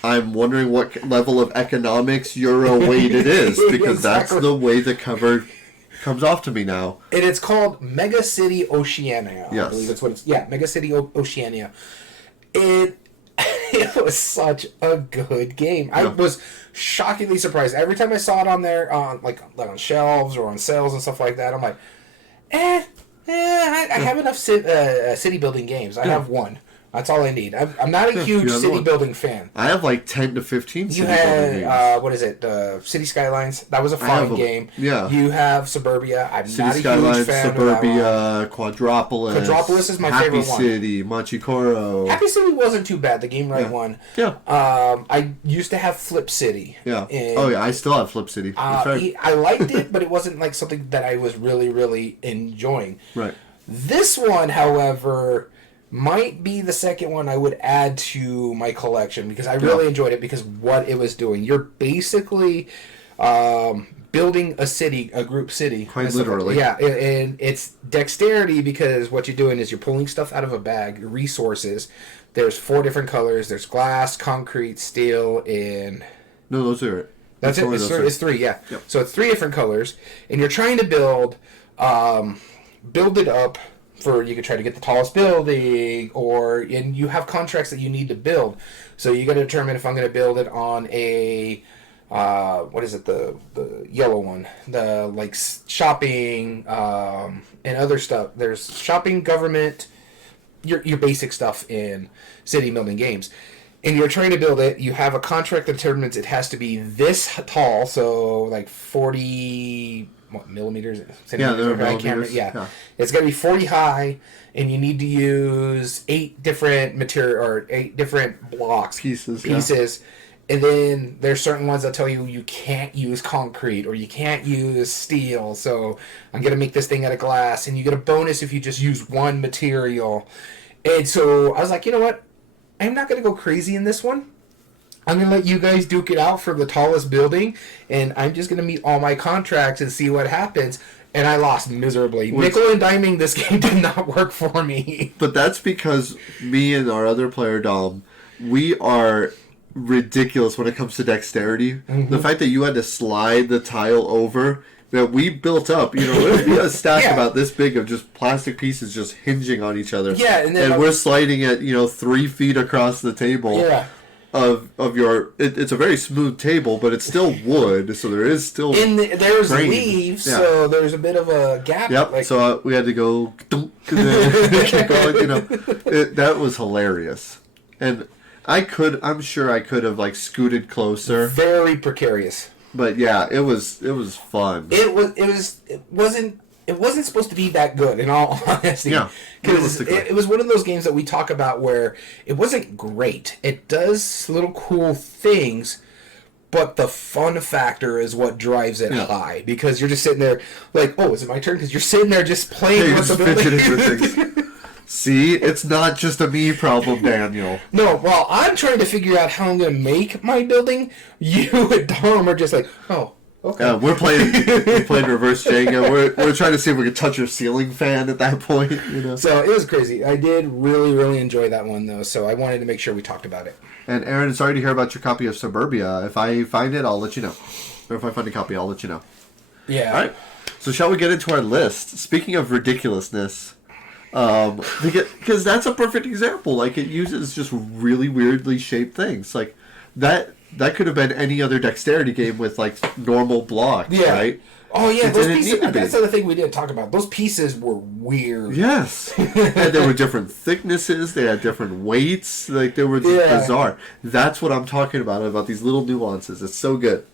I'm wondering what level of economics Euro weight it is, because that's the way the cover comes off to me now. And it's called Mega City Oceania. Yes. I believe that's what it's... Yeah, Mega City Oceania. It was such a good game. Yeah. I was shockingly surprised. Every time I saw it on there, on shelves or on sales and stuff like that, I'm like, I have enough city building games. I have one. That's all I need. I'm not a huge city building fan. I have like 10 to 15 city building games. What is it? City Skylines. That was a fun game. Yeah. You have Suburbia. I'm City not a Skylines, huge fan Suburbia, of that one. Quadropolis. Quadropolis is my favorite one. Happy City, Machikoro. Happy City wasn't too bad. The Game Right one. Yeah. I used to have Flip City. Yeah. I still have Flip City. I liked it, but it wasn't like something that I was really, really enjoying. Right. This one, however, might be the second one I would add to my collection because I really enjoyed it because what it was doing. You're basically building a city, a group city. Quite literally. Yeah, and it's dexterity because what you're doing is you're pulling stuff out of a bag, resources. There's 4 different colors. There's glass, concrete, steel, and... No, those are it. That's it. It's 3, yeah. Yep. So it's 3 different colors, and you're trying to build it up for you could try to get the tallest building, and you have contracts that you need to build. So you got to determine if I'm going to build it on a what is it, the yellow one, the like shopping and other stuff. There's shopping, government, your basic stuff in city building games. And you're trying to build it, you have a contract that determines it has to be this tall, so like 40 millimeters? Yeah, they're millimeters. Yeah. It's going to be 40 high, and you need to use 8 different material or 8 different blocks. Pieces. And then there's certain ones that tell you can't use concrete or you can't use steel, so I'm going to make this thing out of glass, and you get a bonus if you just use one material. And so I was like, you know what? I'm not going to go crazy in this one. I'm going to let you guys duke it out for the tallest building, and I'm just going to meet all my contracts and see what happens. And I lost miserably. Nickel and diming this game did not work for me. But that's because me and our other player, Dom, we are ridiculous when it comes to dexterity. Mm-hmm. The fact that you had to slide the tile over... that we built up, there'd be a stack about this big of just plastic pieces just hinging on each other. Yeah, and then we're sliding it, 3 feet across the table. Yeah. Of your, it's a very smooth table, but it's still wood, so there is still. There's grain. Leaves, so there's a bit of a gap. Yep. So we had to go, and then keep going. That was hilarious, and I'm sure I could have scooted closer. Very precarious. But yeah, it was fun. It wasn't supposed to be that good, in all honesty. Yeah, because it was one of those games that we talk about where it wasn't great. It does little cool things, but the fun factor is what drives it high. Because you're just sitting there like, oh, is it my turn? Because you're sitting there just playing with the building. See, it's not just a me problem, Daniel. No, while I'm trying to figure out how I'm going to make my building, you and Dom are just like, oh, okay. We're playing reverse Jenga. We're trying to see if we can touch your ceiling fan at that point. So it was crazy. I did really, really enjoy that one, though, so I wanted to make sure we talked about it. And Aaron, sorry to hear about your copy of Suburbia. If I find it, I'll let you know. or if I find a copy, I'll let you know. Yeah. All right. So shall we get into our list? Speaking of ridiculousness, because that's a perfect example. Like, it uses just really weirdly shaped things. Like, that could have been any other dexterity game with, like, normal blocks, right? Oh, yeah, It those didn't pieces, need to be. that's the other thing we didn't talk about. Those pieces were weird. Yes. And there were different thicknesses, they had different weights, like, they were just bizarre. That's what I'm talking about these little nuances. It's so good.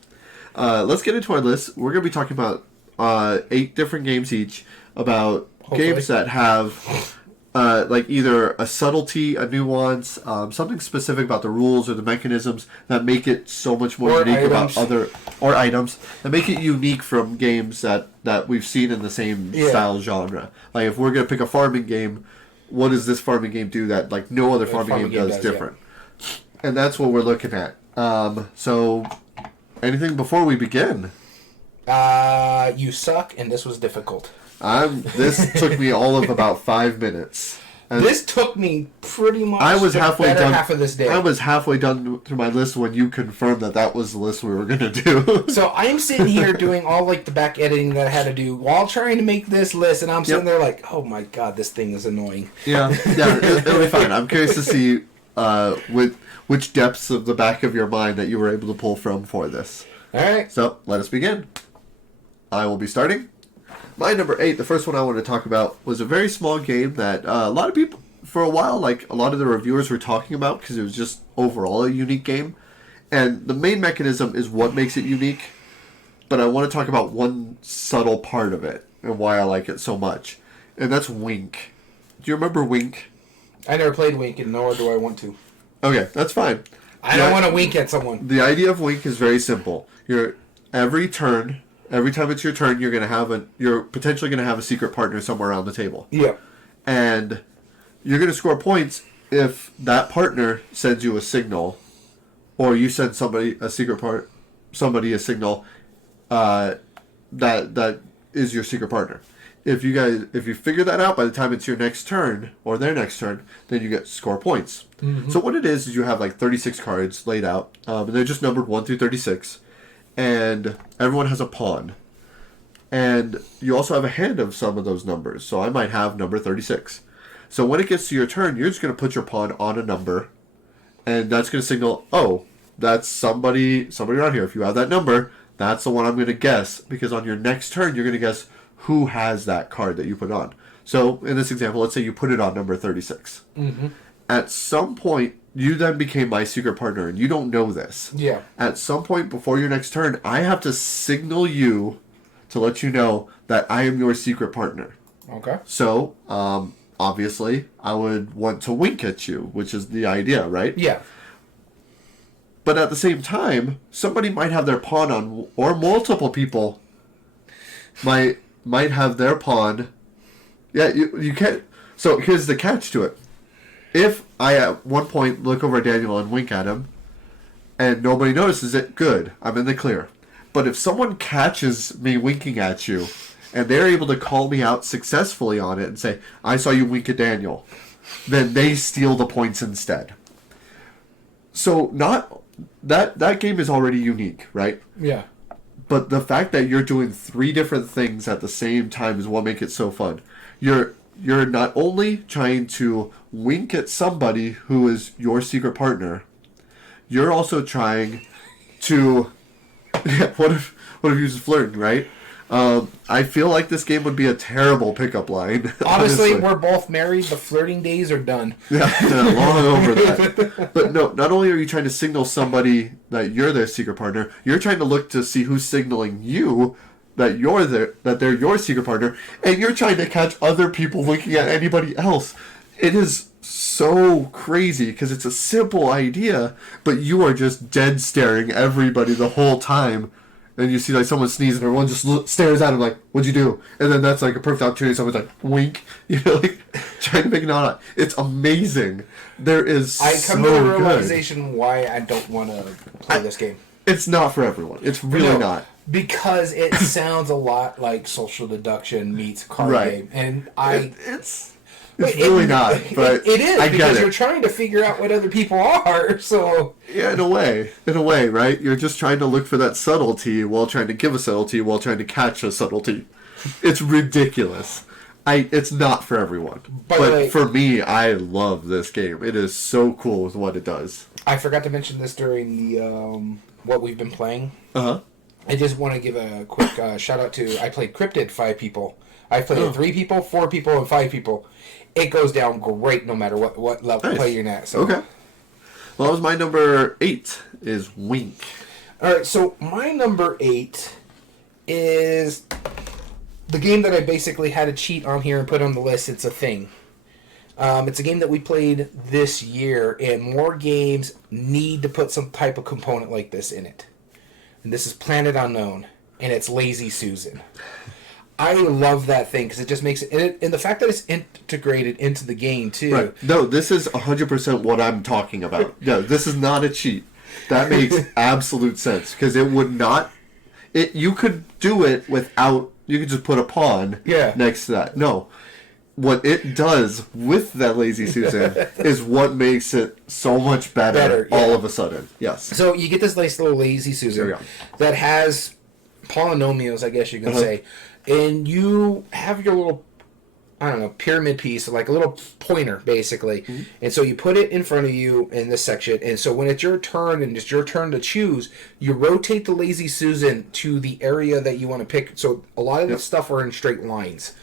Let's get into our list. We're going to be talking about 8 different games each, about games that have like either a subtlety, a nuance, something specific about the rules or the mechanisms that make it so much more unique about items that make it unique from games that we've seen in the same style genre. Like, if we're going to pick a farming game, what does this farming game do that, like, no other farming game does different? Yeah. And that's what we're looking at. So, anything before we begin? You suck, and this was difficult. This took me all of about 5 minutes. This took me pretty much half of this day. I was halfway done through my list when you confirmed that was the list we were going to do. So I'm sitting here doing all, like, the back editing that I had to do while trying to make this list, and I'm sitting there like, oh my god, this thing is annoying. Yeah, it'll be fine. I'm curious to see which depths of the back of your mind that you were able to pull from for this. All right. So, let us begin. I will be starting. My number 8, the first one I want to talk about, was a very small game that a lot of people, for a while, like, a lot of the reviewers were talking about because it was just overall a unique game. And the main mechanism is what makes it unique, but I want to talk about one subtle part of it and why I like it so much. And that's Wink. Do you remember Wink? I never played Wink, and nor do I want to. Okay, that's fine. I don't want to wink at someone. The idea of Wink is very simple. Every time it's your turn, you're potentially gonna have a secret partner somewhere around the table. Yeah. And you're gonna score points if that partner sends you a signal, or you send somebody a signal that is your secret partner. If you figure that out by the time it's your next turn or their next turn, then you get score points. Mm-hmm. So what it is you have like 36 cards laid out, and they're just numbered 1 through 36. And everyone has a pawn. And you also have a hand of some of those numbers. So I might have number 36. So when it gets to your turn, you're just going to put your pawn on a number. And that's going to signal, oh, that's somebody around here. If you have that number, that's the one I'm going to guess. Because on your next turn, you're going to guess who has that card that you put on. So in this example, let's say you put it on number 36. Mm-hmm. At some point, you then became my secret partner, and you don't know this. Yeah. At some point before your next turn, I have to signal you to let you know that I am your secret partner. Okay. So, obviously, I would want to wink at you, which is the idea, right? Yeah. But at the same time, somebody might have their pawn on, or multiple people might have their pawn. Yeah, you can't. So here's the catch to it. If I at one point look over at Daniel and wink at him, and nobody notices it, good, I'm in the clear. But if someone catches me winking at you, and they're able to call me out successfully on it and say, I saw you wink at Daniel, then they steal the points instead. So that game is already unique, right? Yeah. But the fact that you're doing 3 different things at the same time is what makes it so fun. You're not only trying to wink at somebody who is your secret partner, you're also trying to... what if you was flirting, right? I feel like this game would be a terrible pickup line. Honestly, we're both married. The flirting days are done. Yeah, long over that. But no, not only are you trying to signal somebody that you're their secret partner, you're trying to look to see who's signaling you that they're your secret partner, and you're trying to catch other people winking at anybody else. It is so crazy because it's a simple idea, but you are just dead staring everybody the whole time. And you see like someone sneezing, and everyone just stares at him like, "What'd you do?" And then that's like a perfect opportunity. Someone's like, "Wink," like trying to make it not. It's amazing. There is. I come to the realization why I don't want to play this game. It's not for everyone. It's really not. Because it sounds a lot like social deduction meets card game, and It's really not, but it is I because get it. you're trying to figure out what other people are. So Yeah, in a way, right? You're just trying to look for that subtlety while trying to give a subtlety while trying to catch a subtlety. It's ridiculous. It's not for everyone, but for me, I love this game. It is so cool with what it does. I forgot to mention this during the what we've been playing. I just want to give a quick shout out to I played Cryptid 5 people. I played 3 people, 4 people, and 5 people. It goes down great no matter what level play you're at. So. Okay. Well, that was my number 8 is Wink. All right, so my number 8 is the game that I basically had to cheat on here and put on the list. It's a thing. It's a game that we played this year, and more games need to put some type of component like this in it. And this is Planet Unknown, and it's Lazy Susan. I love that thing because it just makes it, and the fact that it's integrated into the game too. Right. No, this is 100% what I'm talking about. No, this is not a cheat. That makes absolute sense because it would not. You could do it without. You could just put a pawn next to that. No, what it does with that Lazy Susan is what makes it so much better all of a sudden. Yes. So you get this nice little Lazy Susan that has polynomials, I guess you can say. And you have your little, I don't know, pyramid piece, like a little pointer, basically. Mm-hmm. And so you put it in front of you in this section. And so when it's your turn and it's your turn to choose, you rotate the Lazy Susan to the area that you want to pick. So a lot of the stuff are in straight lines.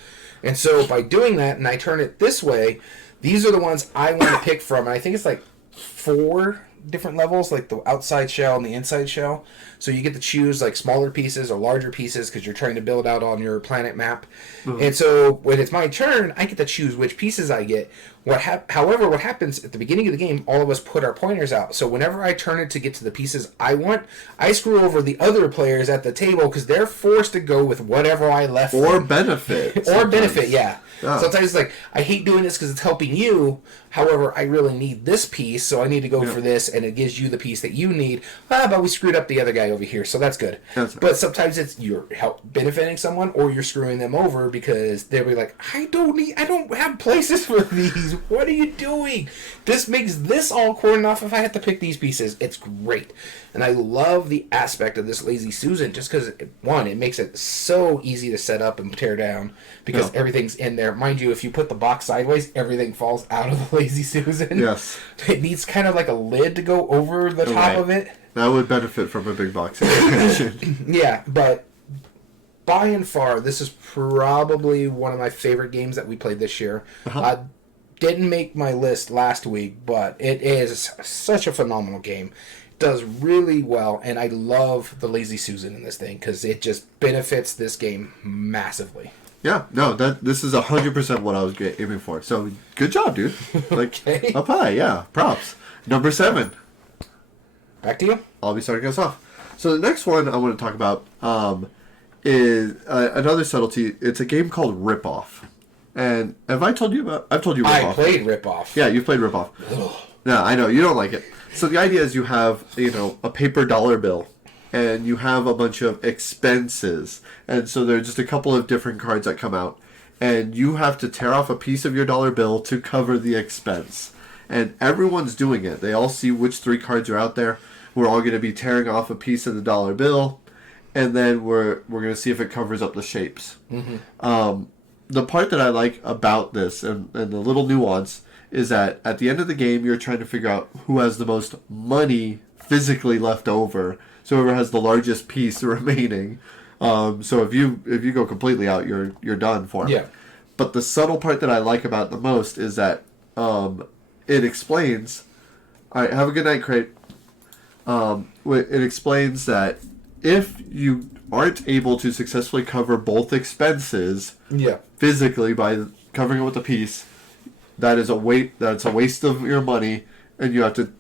And so by doing that, and I turn it this way, these are the ones I want to pick from. And I think it's like 4 different levels, like the outside shell and the inside shell. So you get to choose like smaller pieces or larger pieces because you're trying to build out on your planet map. Mm-hmm. And so when it's my turn, I get to choose which pieces I get. However, what happens at the beginning of the game, all of us put our pointers out. So whenever I turn it to get to the pieces I want, I screw over the other players at the table because they're forced to go with whatever I left or them. Benefit. Or benefit, yeah. Sometimes it's like, I hate doing this because it's helping you. However, I really need this piece, so I need to go for this, and it gives you the piece that you need. But we screwed up the other guy over here, so that's good. But sometimes it's you're benefiting someone, or you're screwing them over because they'll be like, I don't have places for these. What are you doing? This makes this all cordon off if I have to pick these pieces. It's great. And I love the aspect of this Lazy Susan just because, one, it makes it so easy to set up and tear down because everything's in there. Mind you, if you put the box sideways, everything falls out of the Lazy Susan. Yes. It needs kind of like a lid to go over the top of it. That would benefit from a big box. Yeah, but by and far, this is probably one of my favorite games that we played this year. Didn't make my list last week, but it is such a phenomenal game. It does really well, and I love the Lazy Susan in this thing because it just benefits this game massively. Yeah, no, this is 100% what I was aiming for. So good job, dude. Like up high, yeah. Props. Number 7. Back to you. I'll be starting us off. So the next one I want to talk about is another subtlety. It's a game called Rip Off. And have I told you about? I've told you Rip Off. I played Rip Off. Yeah, you've played Rip Off. No, I know you don't like it. So the idea is you have a paper dollar bill, and you have a bunch of expenses, and so there's just a couple of different cards that come out, and you have to tear off a piece of your dollar bill to cover the expense. And everyone's doing it. They all see which 3 cards are out there. We're all going to be tearing off a piece of the dollar bill, and then we're going to see if it covers up the shapes. Mm-hmm. The part that I like about this, and the little nuance, is that at the end of the game, you're trying to figure out who has the most money physically left over. So whoever has the largest piece remaining. So if you go completely out, you're done for 'em. Yeah. But the subtle part that I like about it the most is that it explains. All right, have a good night, Crate. It explains that if you aren't able to successfully cover both expenses physically by covering it with a piece, that's a waste of your money, and you have to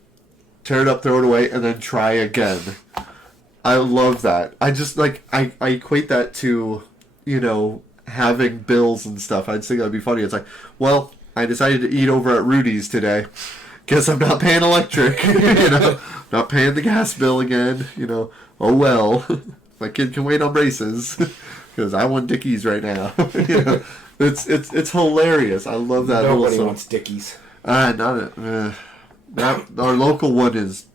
tear it up, throw it away, and then try again. I love that. I just I equate that to having bills and stuff. I just think that'd be funny. It's like, well, I decided to eat over at Rudy's today. Guess I'm not paying electric. Not paying the gas bill again. Oh well. My kid can wait on braces. because I want Dickies right now. It's hilarious. I love that. Nobody wants Dickies. Not our local one is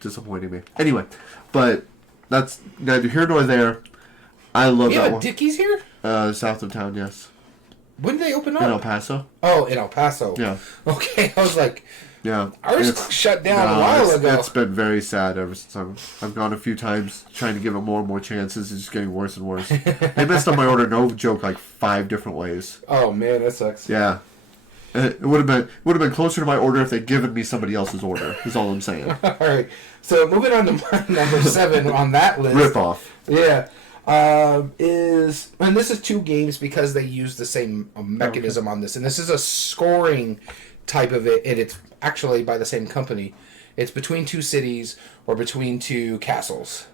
disappointing me. Anyway, but that's neither here nor there. I love that one. Dickies here? South of town, yes. When did they open up? In El Paso. Oh, in El Paso. Yeah. Okay, I was like, yeah, ours shut down a while ago. It's been very sad ever since I've gone a few times trying to give it more and more chances. It's just getting worse and worse. They messed up my order, no joke, like 5 different ways. Oh man, that sucks. Yeah. It would have been closer to my order if they'd given me somebody else's order. Is all I'm saying. All right. So moving on to my number 7 on that list. Rip off. Yeah. And this is 2 games because they use the same mechanism on this, and this is a scoring type of it, and it's actually by the same company. It's between 2 cities or between 2 castles.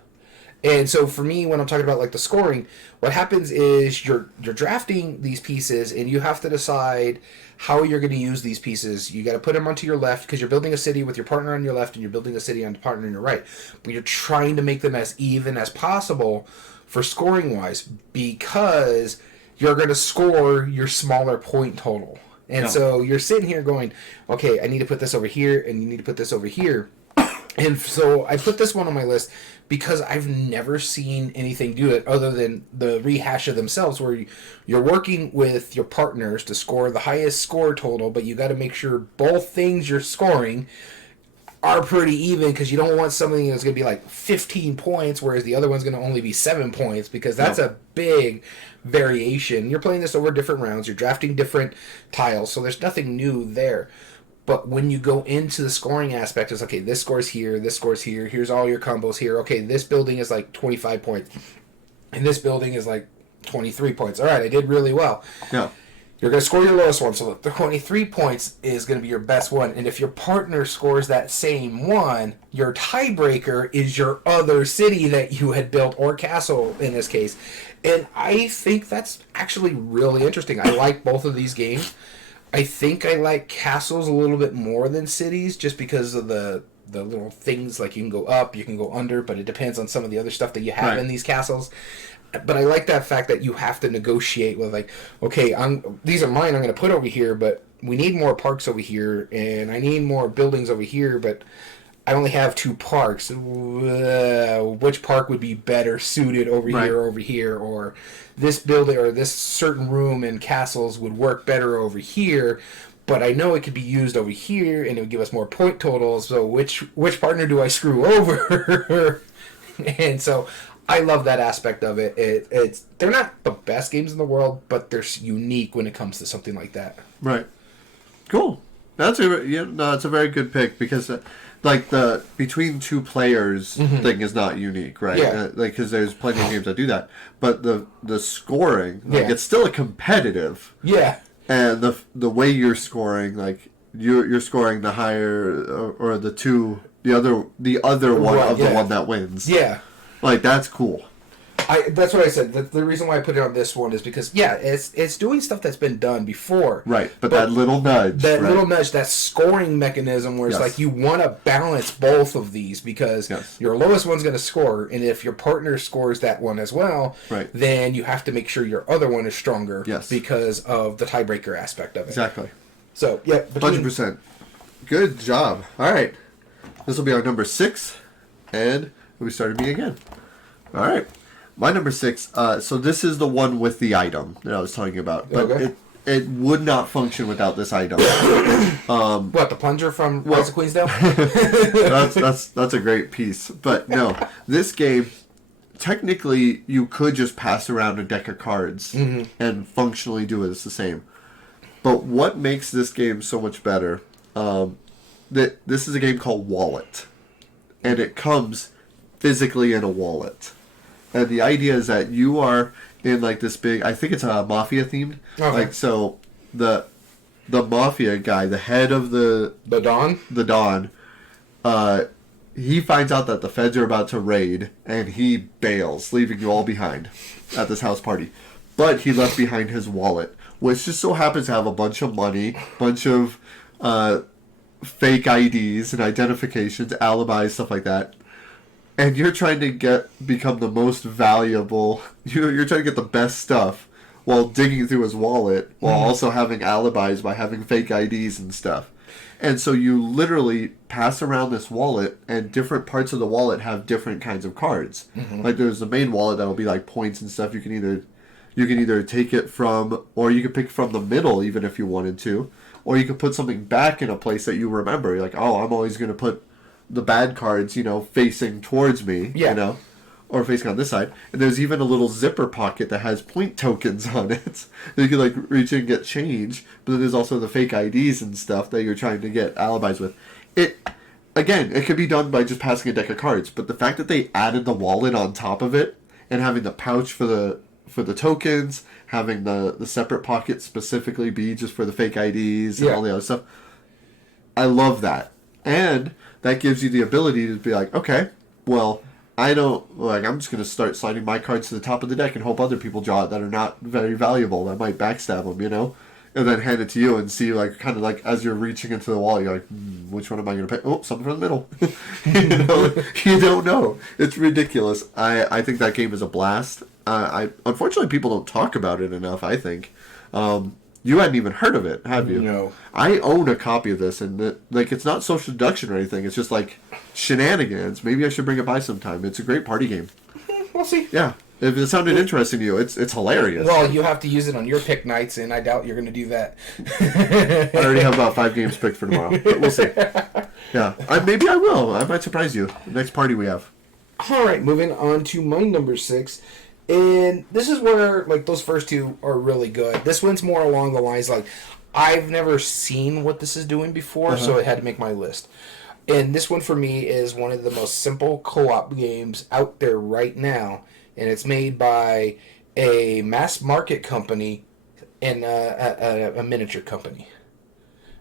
And so for me, when I'm talking about like the scoring, what happens is you're drafting these pieces, and you have to decide how you're going to use these pieces. You got to put them onto your left because you're building a city with your partner on your left, and you're building a city on your partner on your right. But you're trying to make them as even as possible for scoring wise, because you're going to score your smaller point total. And so you're sitting here going, okay, I need to put this over here, and you need to put this over here. And so I put this one on my list because I've never seen anything do it other than the rehash of themselves, where you're working with your partners to score the highest score total, but you got to make sure both things you're scoring are pretty even, because you don't want something that's going to be like 15 points, whereas the other one's going to only be 7 points, because that's a big variation. You're playing this over different rounds. You're drafting different tiles, so there's nothing new there. But when you go into the scoring aspect, it's okay, this scores here, here's all your combos here. Okay, this building is like 25 points, and this building is like 23 points. All right, I did really well. Yeah. You're going to score your lowest one, so the 23 points is going to be your best one. And if your partner scores that same one, your tiebreaker is your other city that you had built, or castle in this case. And I think that's actually really interesting. I like both of these games. I think I like castles a little bit more than cities, just because of the little things, like you can go up, you can go under, but it depends on some of the other stuff that you have in these castles. But I like that fact that you have to negotiate with, like, okay, these are mine, I'm going to put over here, but we need more parks over here, and I need more buildings over here, but I only have 2 parks. Which park would be better suited over here or over here? Or this building or this certain room in castles would work better over here, but I know it could be used over here, and it would give us more point totals, so which partner do I screw over? And so I love that aspect of it. They're not the best games in the world, but they're unique when it comes to something like that. Right. Cool. That's it's a very good pick, because like the between 2 players thing is not unique, right? Yeah. Like, because there's plenty of games that do that, but the scoring, like, it's still a competitive. Yeah. And the way you're scoring, like you're scoring the higher or the other one of the one that wins. Yeah. Like, that's cool. That's what I said. The reason why I put it on this one is because, it's doing stuff that's been done before. Right, but that little nudge. That scoring mechanism where it's like you want to balance both of these, because your lowest one's going to score, and if your partner scores that one as well, then you have to make sure your other one is stronger because of the tiebreaker aspect of it. Exactly. So, 100%. Good job. All right. This will be our number 6, and we started me again. All right. My number 6, so this is the one with the item that I was talking about. But it would not function without this item. What, the plunger from Rise of Queensdale? that's a great piece. But no, this game, technically, you could just pass around a deck of cards and functionally do it as the same. But what makes this game so much better, this is a game called Wallet. And it comes physically in a wallet. And the idea is that you are in, like, this big, I think it's a mafia themed. Okay. Like, so the mafia guy, the head of the Don, he finds out that the feds are about to raid, and he bails, leaving you all behind at this house party. But he left behind his wallet, which just so happens to have a bunch of money, bunch of fake IDs and identifications, alibis, stuff like that. and you're trying to become the most valuable. You're trying to get the best stuff while digging through his wallet, while also having alibis by having fake IDs and stuff. And so you literally pass around this wallet, and different parts of the wallet have different kinds of cards. Like there's the main wallet that'll be like points and stuff. You can either take it from, or you can pick from the middle, even if you wanted to, or you could put something back in a place that you remember. You're like, oh, I'm always going to put the bad cards, facing towards me, or facing on this side. And there's even a little zipper pocket that has point tokens on it. You can like reach in and get change, but then there's also the fake IDs and stuff that you're trying to get alibis with. It could be done by just passing a deck of cards, but the fact that they added the wallet on top of it and having the pouch for the tokens, having the separate pocket specifically be just for the fake IDs and all the other stuff, I love that. And that gives you the ability to be like, okay, well, I'm just going to start sliding my cards to the top of the deck and hope other people draw it that are not very valuable, that might backstab them, and then hand it to you and see, like, kind of like as you're reaching into the wall, you're like, which one am I going to pick? Oh, something from the middle. You don't know. It's ridiculous. I think that game is a blast. Unfortunately, people don't talk about it enough, I think. You hadn't even heard of it, have you? No. I own a copy of this, and it's not social deduction or anything. It's just like shenanigans. Maybe I should bring it by sometime. It's a great party game. We'll see. Yeah, if it sounded interesting to you, it's hilarious. Well, you have to use it on your pick nights, and I doubt you're going to do that. I already have about 5 games picked for tomorrow, but we'll see. Yeah, maybe I will. I might surprise you. The next party we have. All right, moving on to my number 6. And this is where, like, those first two are really good. This one's more along the lines, like, I've never seen what this is doing before, so it had to make my list. And this one, for me, is one of the most simple co-op games out there right now. And it's made by a mass market company and a miniature company.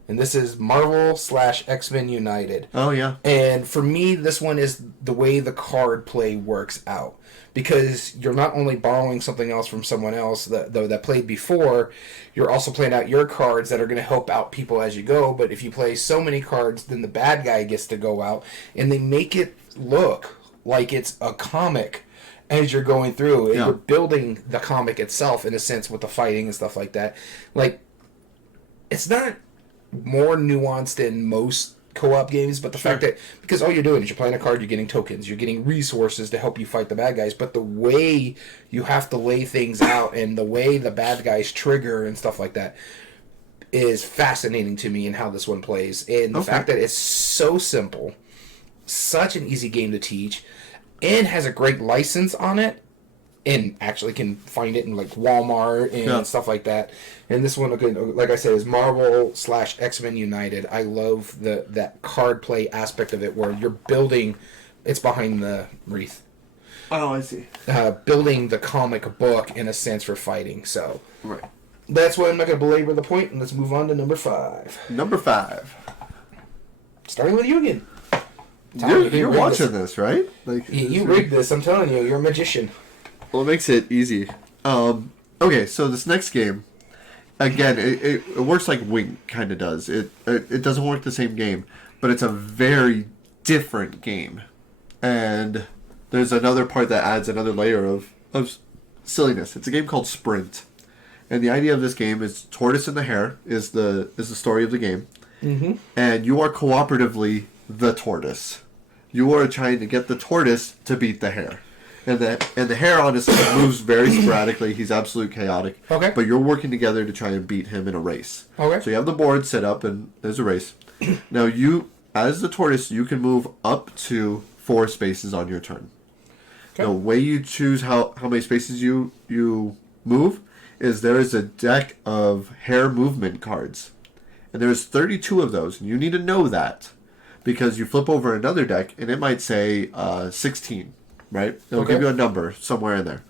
And this is Marvel / X-Men United. Oh, yeah. And for me, this one is the way the card play works out. Because you're not only borrowing something else from someone else that played before, you're also playing out your cards that are going to help out people as you go. But if you play so many cards, then the bad guy gets to go out. And they make it look like it's a comic as you're going through. And you're building the comic itself, in a sense, with the fighting and stuff like that. Like, it's not more nuanced than most co-op games, but the fact that, because all you're doing is you're playing a card, you're getting tokens, you're getting resources to help you fight the bad guys, but the way you have to lay things out and the way the bad guys trigger and stuff like that is fascinating to me in how this one plays. And the fact that it's so simple, such an easy game to teach, and has a great license on it, and actually can find it in like Walmart and stuff like that. And this one, like I said, is Marvel / X-Men United. I love that card play aspect of it, where you're building. It's behind the wreath. Oh, I see. Building the comic book in a sense for fighting. So right. That's why I'm not going to belabor the point, and let's move on to number 5. Number 5. Starting with you again. You're watching this, right? Like you rigged this. I'm telling you, you're a magician. Well, it makes it easy. Okay, so this next game, again, it works like Wink kind of does. It doesn't work the same game, but it's a very different game. And there's another part that adds another layer of silliness. It's a game called Sprint. And the idea of this game is Tortoise and the Hare is the story of the game. Mm-hmm. And you are cooperatively the tortoise. You are trying to get the tortoise to beat the hare. And the hare, honestly, moves very sporadically. He's absolutely chaotic. Okay. But you're working together to try and beat him in a race. Okay. So you have the board set up, and there's a race. Now, you, as the tortoise, you can move up to 4 spaces on your turn. Okay. The way you choose how many spaces you move is there is a deck of hare movement cards. And there's 32 of those, and you need to know that. Because you flip over another deck, and it might say 16. Right? It'll give you a number somewhere in there.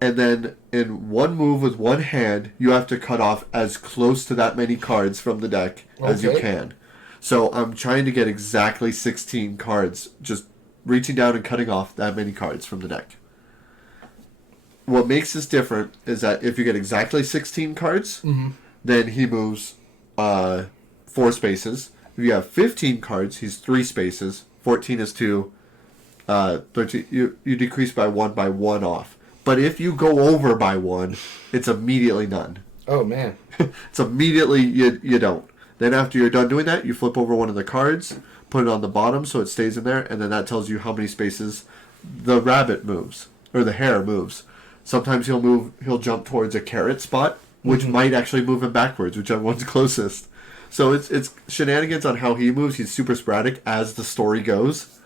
And then in one move with one hand, you have to cut off as close to that many cards from the deck as you can. So I'm trying to get exactly 16 cards, just reaching down and cutting off that many cards from the deck. What makes this different is that if you get exactly 16 cards, then he moves 4 spaces. If you have 15 cards, he's 3 spaces. 14 is 2. But you decrease by one off. But if you go over by one, it's immediately none. Oh, man. It's immediately you don't. Then after you're done doing that, you flip over one of the cards, put it on the bottom so it stays in there, and then that tells you how many spaces the rabbit moves, or the hare moves. Sometimes he'll jump towards a carrot spot, which might actually move him backwards, whichever one's closest. So it's shenanigans on how he moves. He's super sporadic as the story goes.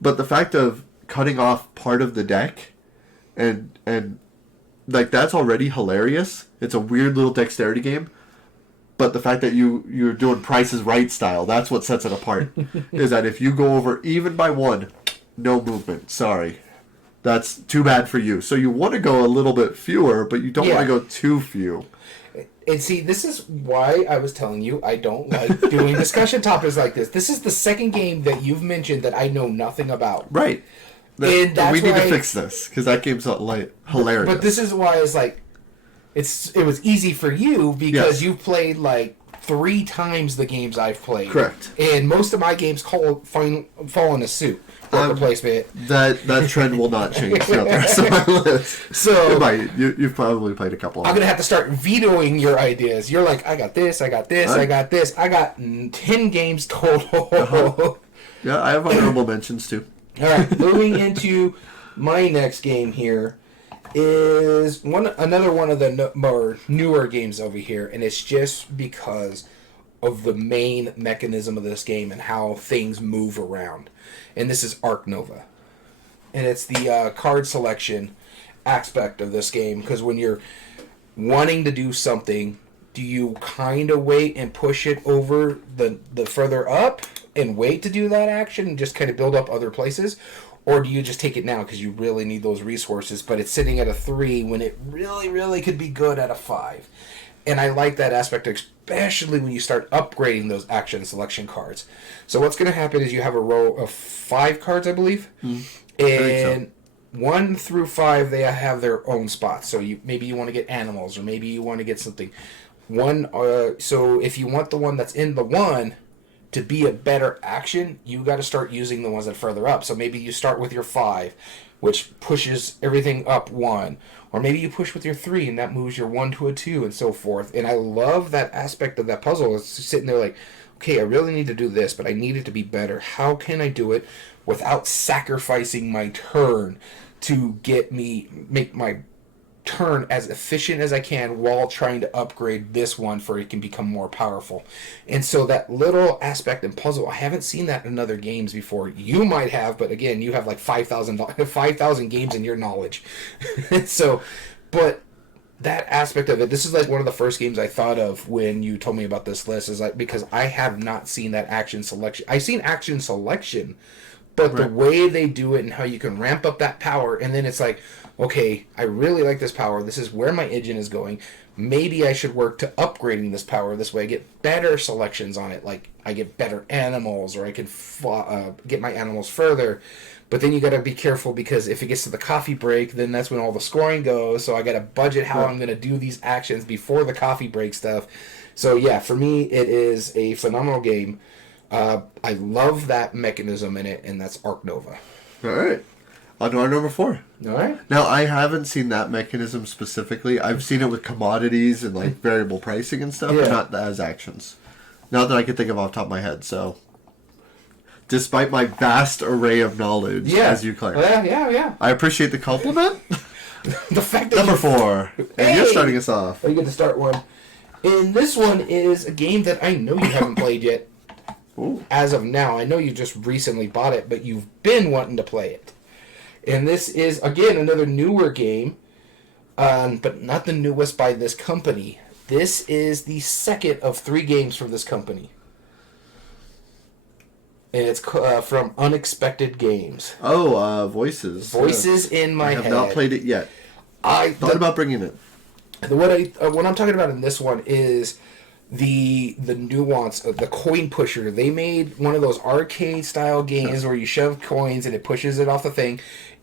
But the fact of cutting off part of the deck and like that's already hilarious. It's a weird little dexterity game. But the fact that you're doing Price is Right style, that's what sets it apart. Is that if you go over even by one, no movement. Sorry. That's too bad for you. So you want to go a little bit fewer, but you don't want to go too few. And see, this is why I was telling you I don't like doing discussion topics like this. This is the second game that you've mentioned that I know nothing about. Right. And that's we need why, to fix this, because that game's hilarious. But this is why it's like, it was easy for you because you played like 3 times the games I've played. Correct. And most of my games fall into suit. Worker placement. That trend will not change throughout the rest of my list. So it might. You've probably played a couple of I'm going to have to start vetoing your ideas. You're like, I got this, I got this, I got this. I got 10 games total. Yeah, I have honorable mentions too. All right, moving into my next game here is another one of the more newer games over here, and it's just because of the main mechanism of this game and how things move around. And this is Arc Nova. And it's the card selection aspect of this game, because when you're wanting to do something, do you kind of wait and push it over the further up and wait to do that action and just kind of build up other places? Or do you just take it now because you really need those resources, but it's sitting at a 3 when it really, really could be good at a 5? And I like that aspect, especially when you start upgrading those action selection cards. So what's going to happen is you have a row of 5 cards, I believe. And 1 through 5, they have their own spots. So maybe you want to get animals, or maybe you want to get something. So if you want the one that's in the 1 to be a better action, you got to start using the ones that are further up. So maybe you start with your 5, which pushes everything up 1. Or maybe you push with your 3, and that moves your 1 to a 2, and so forth. And I love that aspect of that puzzle. It's sitting there like, okay, I really need to do this, but I need it to be better. How can I do it without sacrificing my turn to make my turn as efficient as I can while trying to upgrade this one for it can become more powerful? And so that little aspect and puzzle, I haven't seen that in other games before. You might have, but again, you have like 5,000 games in your knowledge. So, but that aspect of it, this is like one of the first games I thought of when you told me about this list, is like, because I have not seen that action selection. I've seen action selection, but the way they do it and how you can ramp up that power, and then it's like, okay, I really like this power. This is where my engine is going. Maybe I should work to upgrading this power this way. I get better selections on it. Like, I get better animals, or I can get my animals further. But then you got to be careful, because if it gets to the coffee break, then that's when all the scoring goes. So I got to budget how I'm going to do these actions before the coffee break stuff. So yeah, for me, it is a phenomenal game. I love that mechanism in it, and that's Arc Nova. All right. On to our number 4. All right. Now, I haven't seen that mechanism specifically. I've seen it with commodities and like variable pricing and stuff, but not as actions. Not that I can think of off the top of my head. So, despite my vast array of knowledge, as you claim, yeah, I appreciate the compliment. The fact that number 4, and you're starting us off. You get to start one. And this one is a game that I know you haven't played yet. Ooh. As of now, I know you just recently bought it, but you've been wanting to play it. And this is, again, another newer game, but not the newest by this company. This is the second of 3 games from this company. And it's from Unexpected Games. Oh, Voices. Voices in my head. I have not played it yet. I thought about bringing it. What I'm talking about in this one is the nuance of the coin pusher. They made one of those arcade style games where you shove coins and it pushes it off the thing.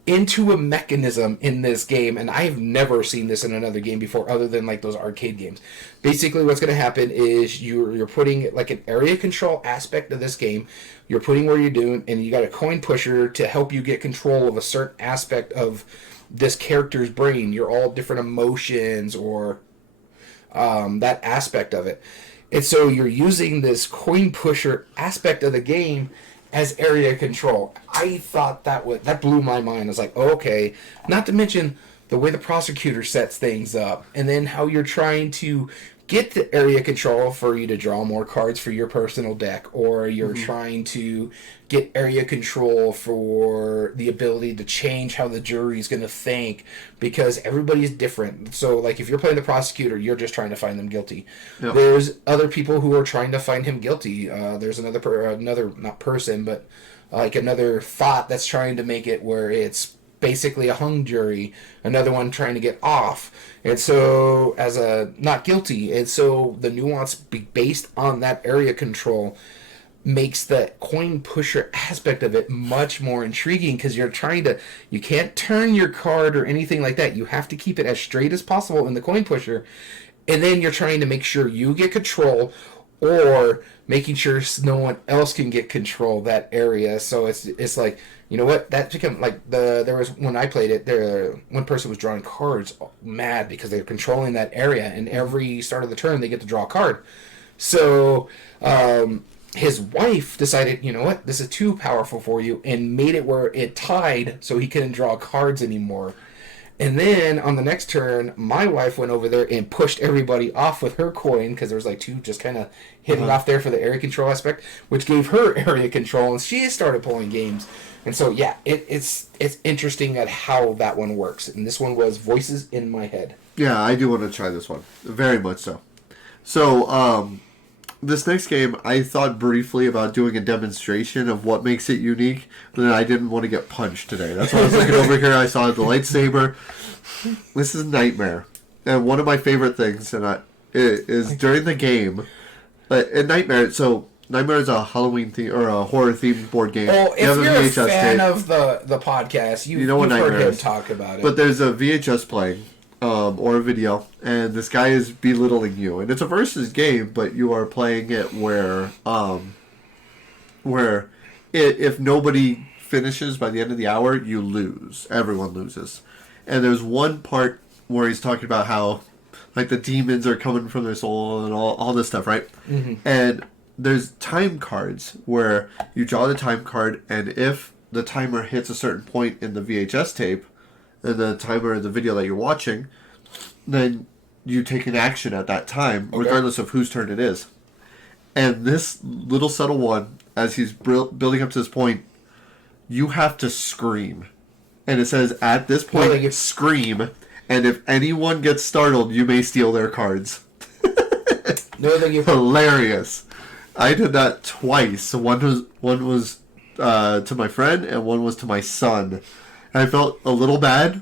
into a mechanism in this game, and I've never seen this in another game before other than like those arcade games. Basically what's going to happen is you're putting like an area control aspect of this game. You're putting where you're doing, and you got a coin pusher to help you get control of a certain aspect of this character's brain. You're all different emotions or that aspect of it. And so you're using this coin pusher aspect of the game as area control. I thought that blew my mind. I was like, oh, okay. Not to mention the way the prosecutor sets things up, and then how you're trying to get the area control for you to draw more cards for your personal deck, or you're trying to get area control for the ability to change how the jury's going to think, because everybody's different. So like if you're playing the prosecutor, you're just trying to find them guilty. Yep. There's other people who are trying to find him guilty. There's another not person, but like another thought that's trying to make it where it's basically a hung jury, another one trying to get off, and so as a not guilty. And so the nuance based on that area control makes the coin pusher aspect of it much more intriguing, because you can't turn your card or anything like that. You have to keep it as straight as possible in the coin pusher, and then you're trying to make sure you get control, or making sure no one else can get control of that area. So it's like, you know what, that became like there was, when I played it, one person was drawing cards mad because they were controlling that area, and every start of the turn they get to draw a card. So his wife decided, you know what, this is too powerful for you, and made it where it tied so he couldn't draw cards anymore. And then on the next turn, my wife went over there and pushed everybody off with her coin, because there was like two just kind of hitting off there for the area control aspect, which gave her area control, and she started pulling games. And so, yeah, it's interesting at how that one works. And this one was Voices in My Head. Yeah, I do want to try this one. Very much so. So, this next game, I thought briefly about doing a demonstration of what makes it unique, but then I didn't want to get punched today. That's why I was looking over here. I saw the lightsaber. This is Nightmare. And one of my favorite things is during the game, in Nightmare, so Nightmare is a Halloween theme or a horror themed board game. Oh, if you're a fan of the podcast, you know what you've heard him talk about it. But there's a VHS playing, or a video, and this guy is belittling you, and it's a versus game, but you are playing it where if nobody finishes by the end of the hour, you lose. Everyone loses. And there's one part where he's talking about how like the demons are coming from their soul and all this stuff, right? Mm-hmm. And there's time cards where you draw the time card, and if the timer hits a certain point in the VHS tape, and the timer of the video that you're watching, then you take an action at that time, regardless of whose turn it is. And this little subtle one, as he's building up to this point, you have to scream. And it says, at this point, scream, and if anyone gets startled, you may steal their cards. Hilarious. I did that twice. One was to my friend, and one was to my son. And I felt a little bad.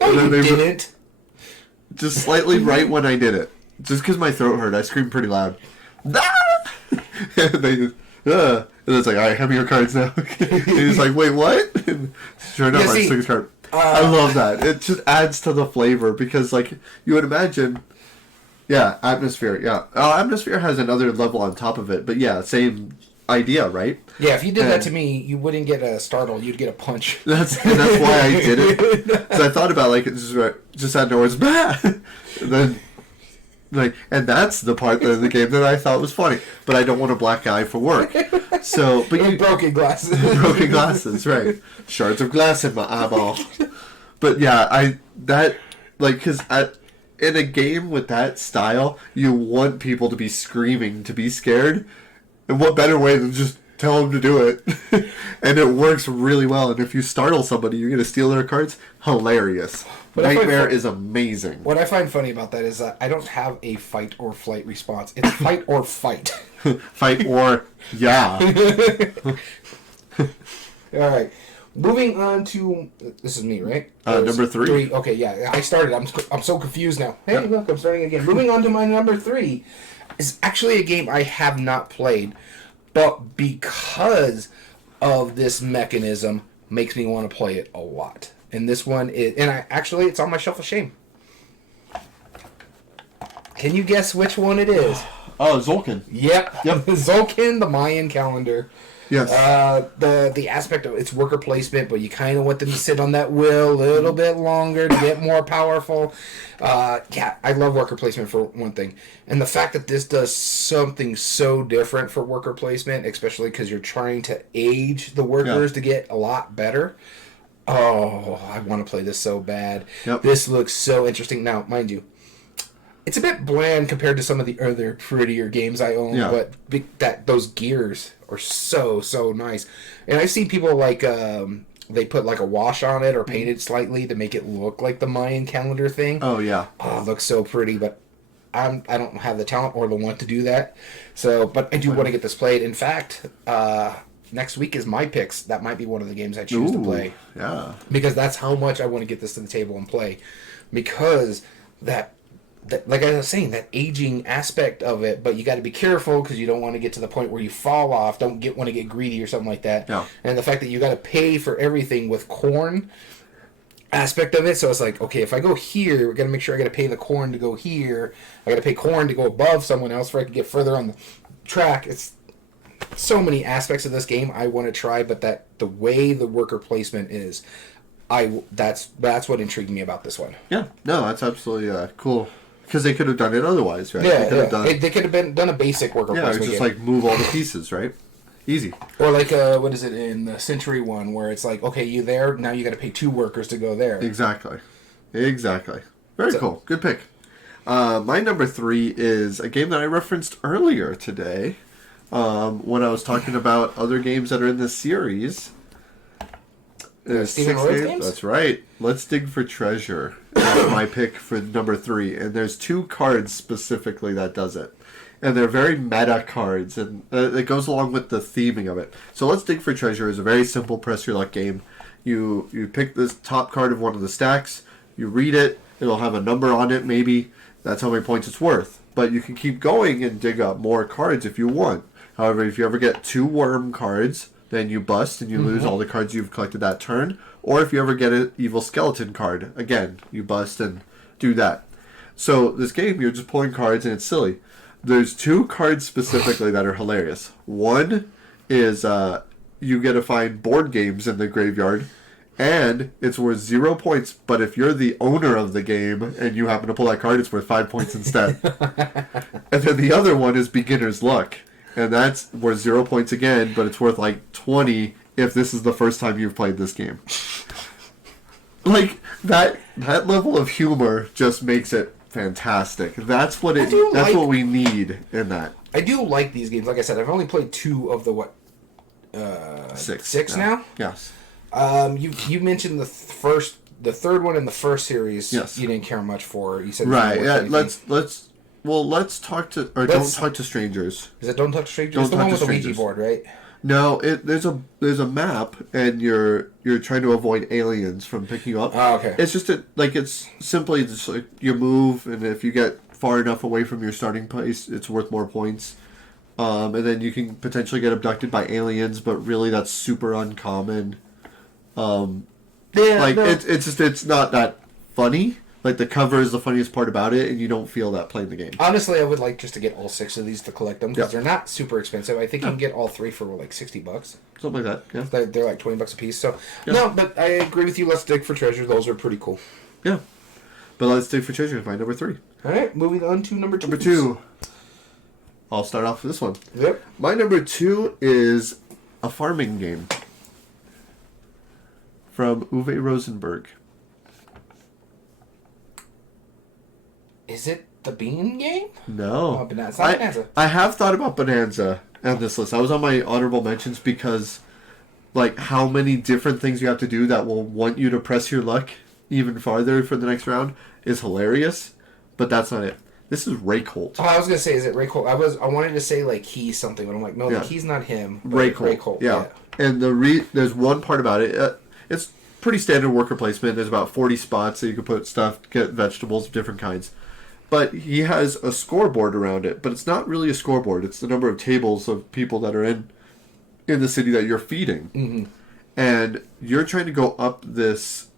No, you didn't. Just slightly right when I did it. Just because my throat hurt, I screamed pretty loud. And it's like, all right, hand me your cards now. And he's like, wait, what? And sure enough, I took his card. I love that. It just adds to the flavor, because, like, you would imagine, yeah, Atmosphere, yeah. Atmosphere has another level on top of it, but yeah, same idea, right? Yeah, if you did that to me, you wouldn't get a startle, you'd get a punch. That's why I did it. Because I thought about, like, it just out of nowhere, it's bah! And then, like, and that's the part of the game that I thought was funny. But I don't want a black eye for work. So, but you broken glasses. Broken glasses, right? Shards of glass in my eyeball. But yeah, because in a game with that style, you want people to be screaming, to be scared. And what better way than just tell them to do it? And it works really well. And if you startle somebody, you're going to steal their cards. Hilarious. Nightmare is amazing. What I find funny about that is that I don't have a fight or flight response. It's fight or fight. Fight or yeah. All right. Moving on to... This is me, right? Number 3. Okay, yeah. I started. I'm so confused now. Hey, look, I'm starting again. Moving on to my number 3 is actually a game I have not played, but because of this mechanism, makes me want to play it a lot. And this one is, and it's on my shelf of shame. Can you guess which one it is? Oh, Zolkin. Yep. Zolkin, the Mayan calendar. Yes. The aspect of its worker placement, but you kind of want them to sit on that wheel a little bit longer to get more powerful. I love worker placement for one thing. And the fact that this does something so different for worker placement, especially because you're trying to age the workers to get a lot better. Oh, I want to play this so bad. Yep. This looks so interesting. Now, mind you, it's a bit bland compared to some of the other prettier games I own, but those gears are so nice. And I've seen people like they put like a wash on it or paint it slightly to make it look like the Mayan calendar thing. Oh yeah. Oh, it looks so pretty, but I don't have the talent or the want to do that. So, but I do want to get this played. In fact, next week is my picks. That might be one of the games I choose to play. Yeah. Because that's how much I want to get this to the table and play. Because that like I was saying, that aging aspect of it, but you got to be careful because you don't want to get to the point where you fall off. Don't want to get greedy or something like that. Yeah. And the fact that you got to pay for everything with corn aspect of it. So it's like, okay, if I go here, we got to make sure I got to pay the corn to go here. I got to pay corn to go above someone else for I can get further on the track. It's so many aspects of this game I want to try, but that the way the worker placement is, that's what intrigued me about this one. Yeah. No, that's absolutely cool. Because they could have done it otherwise, right? Yeah, they could have done a basic worker placement. Yeah, just like move all the pieces, right? Easy. Or like, what is it in the Century one, where it's like, okay, you there, now you got to pay 2 workers to go there. Exactly. Very cool. Good pick. My number 3 is a game that I referenced earlier today when I was talking about other games that are in this series. Steven Lloyd's games? That's right. Let's Dig for Treasure. That's my pick for number 3. And there's 2 cards specifically that does it. And they're very meta cards, and it goes along with the theming of it. So Let's Dig for Treasure is a very simple press your luck game. You pick this top card of one of the stacks, you read it, it'll have a number on it maybe, that's how many points it's worth. But you can keep going and dig up more cards if you want. However, if you ever get 2 worm cards, then you bust and you lose all the cards you've collected that turn. Or if you ever get an evil skeleton card, again, you bust and do that. So this game, you're just pulling cards and it's silly. There's 2 cards specifically that are hilarious. One is you get to find board games in the graveyard, and it's worth 0 points. But if you're the owner of the game and you happen to pull that card, it's worth 5 points instead. And then the other one is Beginner's Luck. And that's worth 0 points again, but it's worth like 20 if this is the first time you've played this game. Like, that level of humor just makes it fantastic. That's what what we need in that. I do like these games. Like I said, I've only played 2 of the, 6 now? Yes. You mentioned the third one in the first series. Yes. You didn't care much for. You said right. Yeah. Let's talk to Don't Talk to Strangers. Is it Don't Talk to Strangers? It's the one with the Ouija board, right? No, there's a map, and you're trying to avoid aliens from picking you up. Oh, okay. It's just it's simply just like you move, and if you get far enough away from your starting place, it's worth more points. And then you can potentially get abducted by aliens, but really that's super uncommon. It's not that funny. Like, the cover is the funniest part about it, and you don't feel that playing the game. Honestly, I would like just to get all 6 of these to collect them, because they're not super expensive. I think you can get all 3 for, like, $60. Something like that, yeah. They're like $20 a piece, so... Yeah. No, but I agree with you. Let's Dig for Treasure. Those are pretty cool. Yeah. But Let's Dig for Treasure is my number 3. Alright, moving on to number 2. Number 2. I'll start off with this one. Yep. My number 2 is a farming game from Uwe Rosenberg. Is it the Bean game? No. Oh, Bonanza. It's not Bonanza. I have thought about Bonanza on this list. I was on my honorable mentions because, like, how many different things you have to do that will want you to press your luck even farther for the next round is hilarious. But that's not it. This is Rakeholt. Oh, I was gonna say, is it Rakeholt? I wanted to say like he's something, but I'm like, no, he's not him. Rakeholt. Yeah. And there's one part about it. It's pretty standard worker placement. There's about 40 spots that you can put stuff, get vegetables of different kinds. But he has a scoreboard around it, but it's not really a scoreboard. It's the number of tables of people that are in the city that you're feeding. Mm-hmm. and you're trying to go up this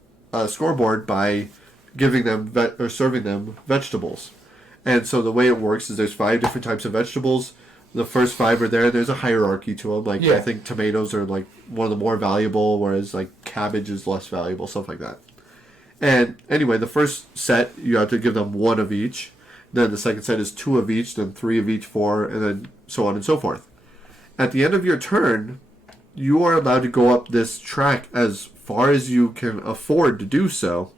scoreboard by giving them or serving them vegetables. And so the way it works is there's 5 different types of vegetables. The first 5 are there. There's a hierarchy to them. Like, I think tomatoes are like one of the more valuable, whereas like cabbage is less valuable, stuff like that. And anyway, the first set, you have to give them 1 of each. Then the second set is 2 of each, then 3 of each, 4, and then so on and so forth. At the end of your turn, you are allowed to go up this track as far as you can afford to do so,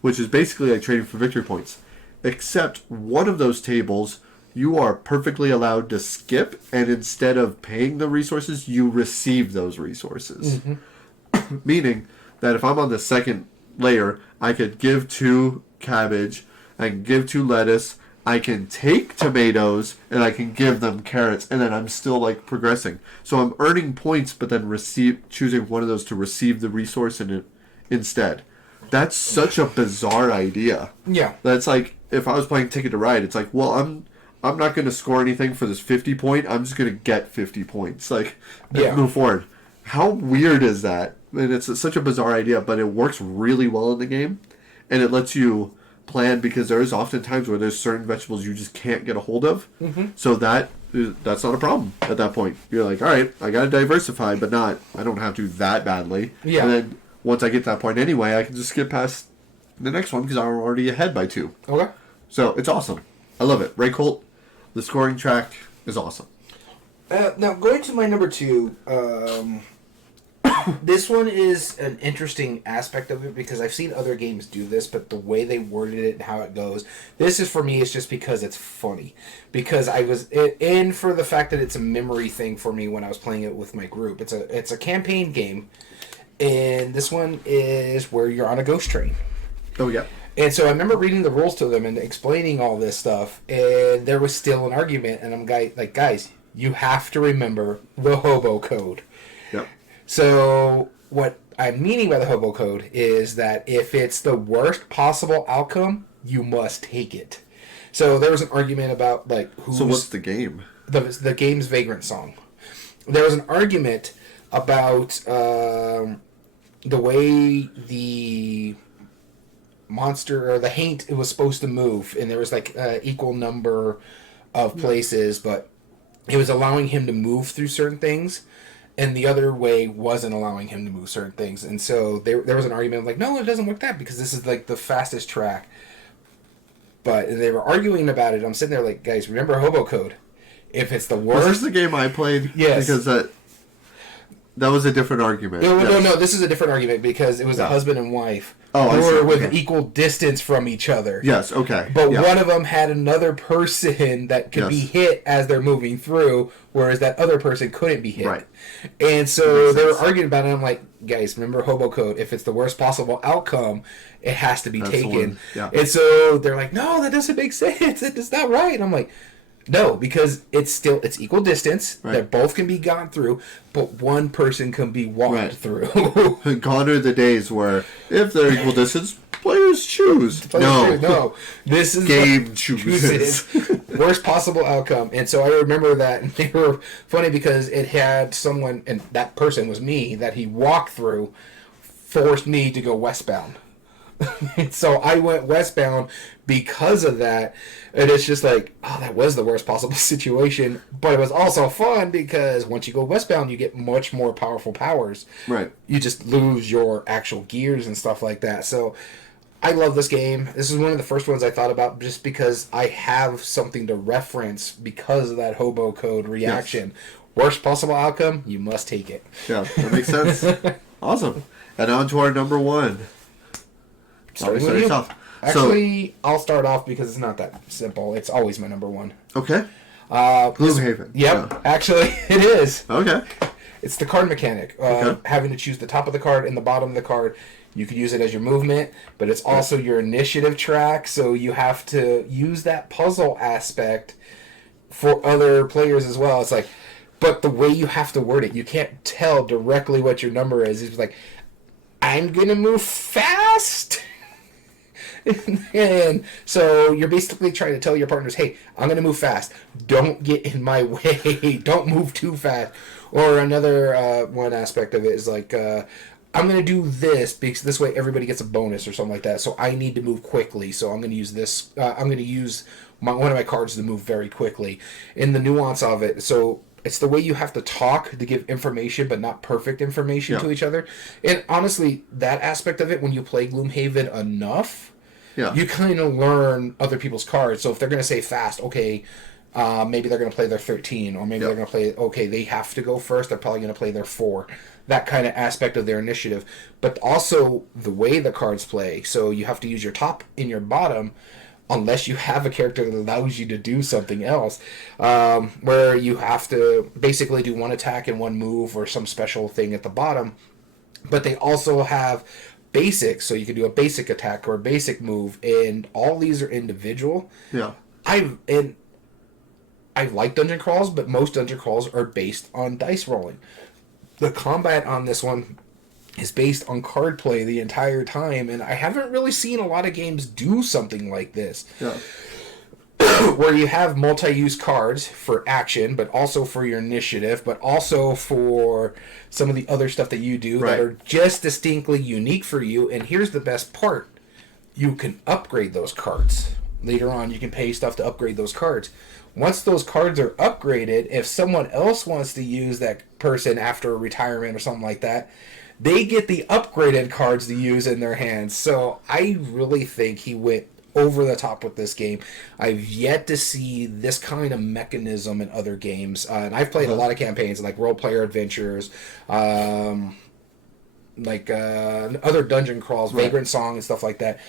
which is basically like trading for victory points. Except one of those tables, you are perfectly allowed to skip, and instead of paying the resources, you receive those resources. Mm-hmm. Meaning that if I'm on the second layer, I could give 2 cabbage, I can give 2 lettuce, I can take tomatoes, and I can give them carrots, and then I'm still like progressing. So I'm earning points, but then choosing one of those to receive the resource instead. That's such a bizarre idea. Yeah. That's like, if I was playing Ticket to Ride, it's like, well, I'm not going to score anything for this 50 point. I'm just going to get 50 points. Like, move forward. How weird is that? And it's such a bizarre idea, but it works really well in the game. And it lets you plan, because there's often times where there's certain vegetables you just can't get a hold of. Mm-hmm. So that's not a problem at that point. You're like, all right, I got to diversify, but I don't have to that badly. Yeah. And then once I get to that point anyway, I can just skip past the next one because I'm already ahead by 2. Okay. So it's awesome. I love it. Ray Colt, the scoring track is awesome. Now, going to my number 2, this one is an interesting aspect of it because I've seen other games do this, but the way they worded it and how it goes, this is for me, it's just because it's funny. Because I was in for the fact that it's a memory thing for me when I was playing it with my group. It's a campaign game, and this one is where you're on a ghost train. Oh, yeah. And so I remember reading the rules to them and explaining all this stuff, and there was still an argument, and I'm like, guys, you have to remember the hobo code. Yep. So what I'm meaning by the hobo code is that if it's the worst possible outcome, you must take it. So there was an argument about like who's... So what's the game? The game's Vagrant Song. There was an argument about the way the monster or the haint, it was supposed to move, and there was like equal number of places, but it was allowing him to move through certain things, and the other way wasn't allowing him to move certain things. And so there was an argument of like, no, it doesn't work that because this is like the fastest track. But they were arguing about it. I'm sitting there like, guys, remember hobo code. If it's the worst... Was this the game I played? Yes. Because that was a different argument. No, this is a different argument because it was a husband and wife who were with equal distance from each other. Yes, okay. But one of them had another person that could be hit as they're moving through, whereas that other person couldn't be hit. Right. And so they were arguing about it. I'm like, guys, remember hobo code. If it's the worst possible outcome, it has to be taken. Yeah. And so they're like, no, that doesn't make sense. It's not right. And I'm like... No, because it's equal distance. Right. That both can be gone through, but one person can be walked through. Gone are the days where if they're equal distance, players choose. No. This is game chooses. Worst possible outcome. And so I remember that, and they were funny because it had someone, and that person was me, that he walked through, forced me to go westbound. So I went westbound because of that, and it's just like, oh, that was the worst possible situation, but it was also fun because once you go westbound, you get much more powerful powers. Right. You just lose your actual gears and stuff like that. So I love this game. This is one of the first ones I thought about just because I have something to reference because of that hobo code reaction. Yes. Worst possible outcome, you must take it. Yeah, that makes sense. Awesome. And on to our number 1. Actually, I'll start off because it's not that simple. It's always my number 1. Okay. Gloomhaven. Yep. Yeah. Actually, it is. Okay. It's the card mechanic. Having to choose the top of the card and the bottom of the card. You could use it as your movement, but it's also your initiative track, so you have to use that puzzle aspect for other players as well. It's like, but the way you have to word it, you can't tell directly what your number is. It's like, I'm going to move fast. And so you're basically trying to tell your partners, hey, I'm going to move fast. Don't get in my way. Don't move too fast. Or another one aspect of it is like, I'm going to do this because this way everybody gets a bonus or something like that. So I need to move quickly. So I'm going to use this. I'm going to use one of my cards to move very quickly. In the nuance of it, so it's the way you have to talk to give information, but not perfect information to each other. And honestly, that aspect of it, when you play Gloomhaven enough, you kind of learn other people's cards. So if they're going to say fast, okay, maybe they're going to play their 13, or maybe they're going to play, okay, they have to go first, they're probably going to play their 4. That kind of aspect of their initiative. But also the way the cards play. So you have to use your top and your bottom, unless you have a character that allows you to do something else, where you have to basically do one attack and one move or some special thing at the bottom. But they also have basics, so you can do a basic attack or a basic move, and all these are individual. I like dungeon crawls, but most dungeon crawls are based on dice rolling. The combat on this one is based on card play the entire time, and I haven't really seen a lot of games do something like this. Where you have multi-use cards for action, but also for your initiative, but also for some of the other stuff that you do that are just distinctly unique for you. And here's the best part. You can upgrade those cards. Later on, you can pay stuff to upgrade those cards. Once those cards are upgraded, if someone else wants to use that person after a retirement or something like that, they get the upgraded cards to use in their hands. So I really think he went over the top with this game. I've yet to see this kind of mechanism in other games. And I've played a lot of campaigns, like Role Player Adventures, other dungeon crawls, Vagrant Song, and stuff like that.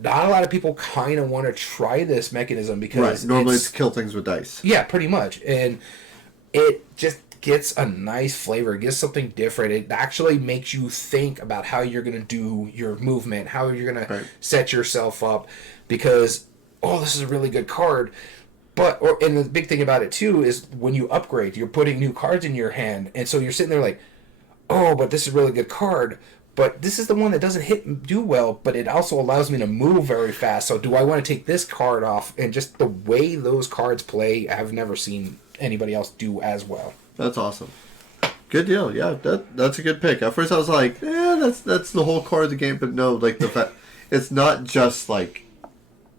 Not a lot of people kind of want to try this mechanism because normally it's kill things with dice. Yeah, pretty much. And it just gets a nice flavor. It gets something different. It actually makes you think about how you're going to do your movement, how you're going to set yourself up, because, this is a really good card. And the big thing about it, too, is when you upgrade, you're putting new cards in your hand. And so you're sitting there like, but this is a really good card. But this is the one that doesn't do well, but it also allows me to move very fast. So do I want to take this card off? And just the way those cards play, I've never seen anybody else do as well. That's awesome. Good deal. Yeah, that's a good pick. At first I was like, that's the whole core of the game, but no, like the fact it's not just like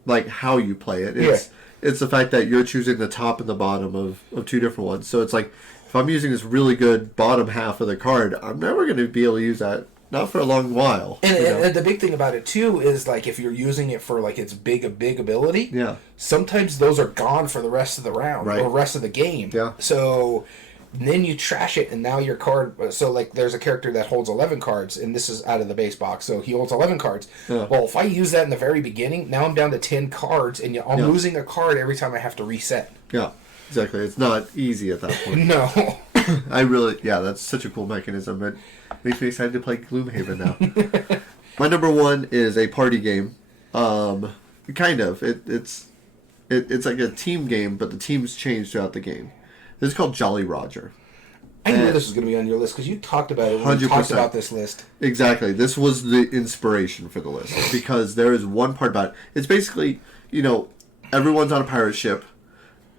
how you play it. It's the fact that you're choosing the top and the bottom of two different ones. So it's like, if I'm using this really good bottom half of the card, I'm never going to be able to use that. Not for a long while. And the big thing about it, too, is, like, if you're using it for, like, its big ability, sometimes those are gone for the rest of the round or rest of the game. So then you trash it, and now your card... So, like, there's a character that holds 11 cards, and this is out of the base box, so he holds 11 cards. Well, if I use that in the very beginning, now I'm down to 10 cards, and I'm losing a card every time I have to reset. Yeah, exactly. It's not easy at that point. No. That's such a cool mechanism. It makes me excited to play Gloomhaven now. My number one is a party game. Kind of. It's like a team game, but the teams change throughout the game. This is called Jolly Roger. I knew this was going to be on your list because you talked about it when you talked about this list. Exactly. This was the inspiration for the list because there is one part about it. It's basically, everyone's on a pirate ship.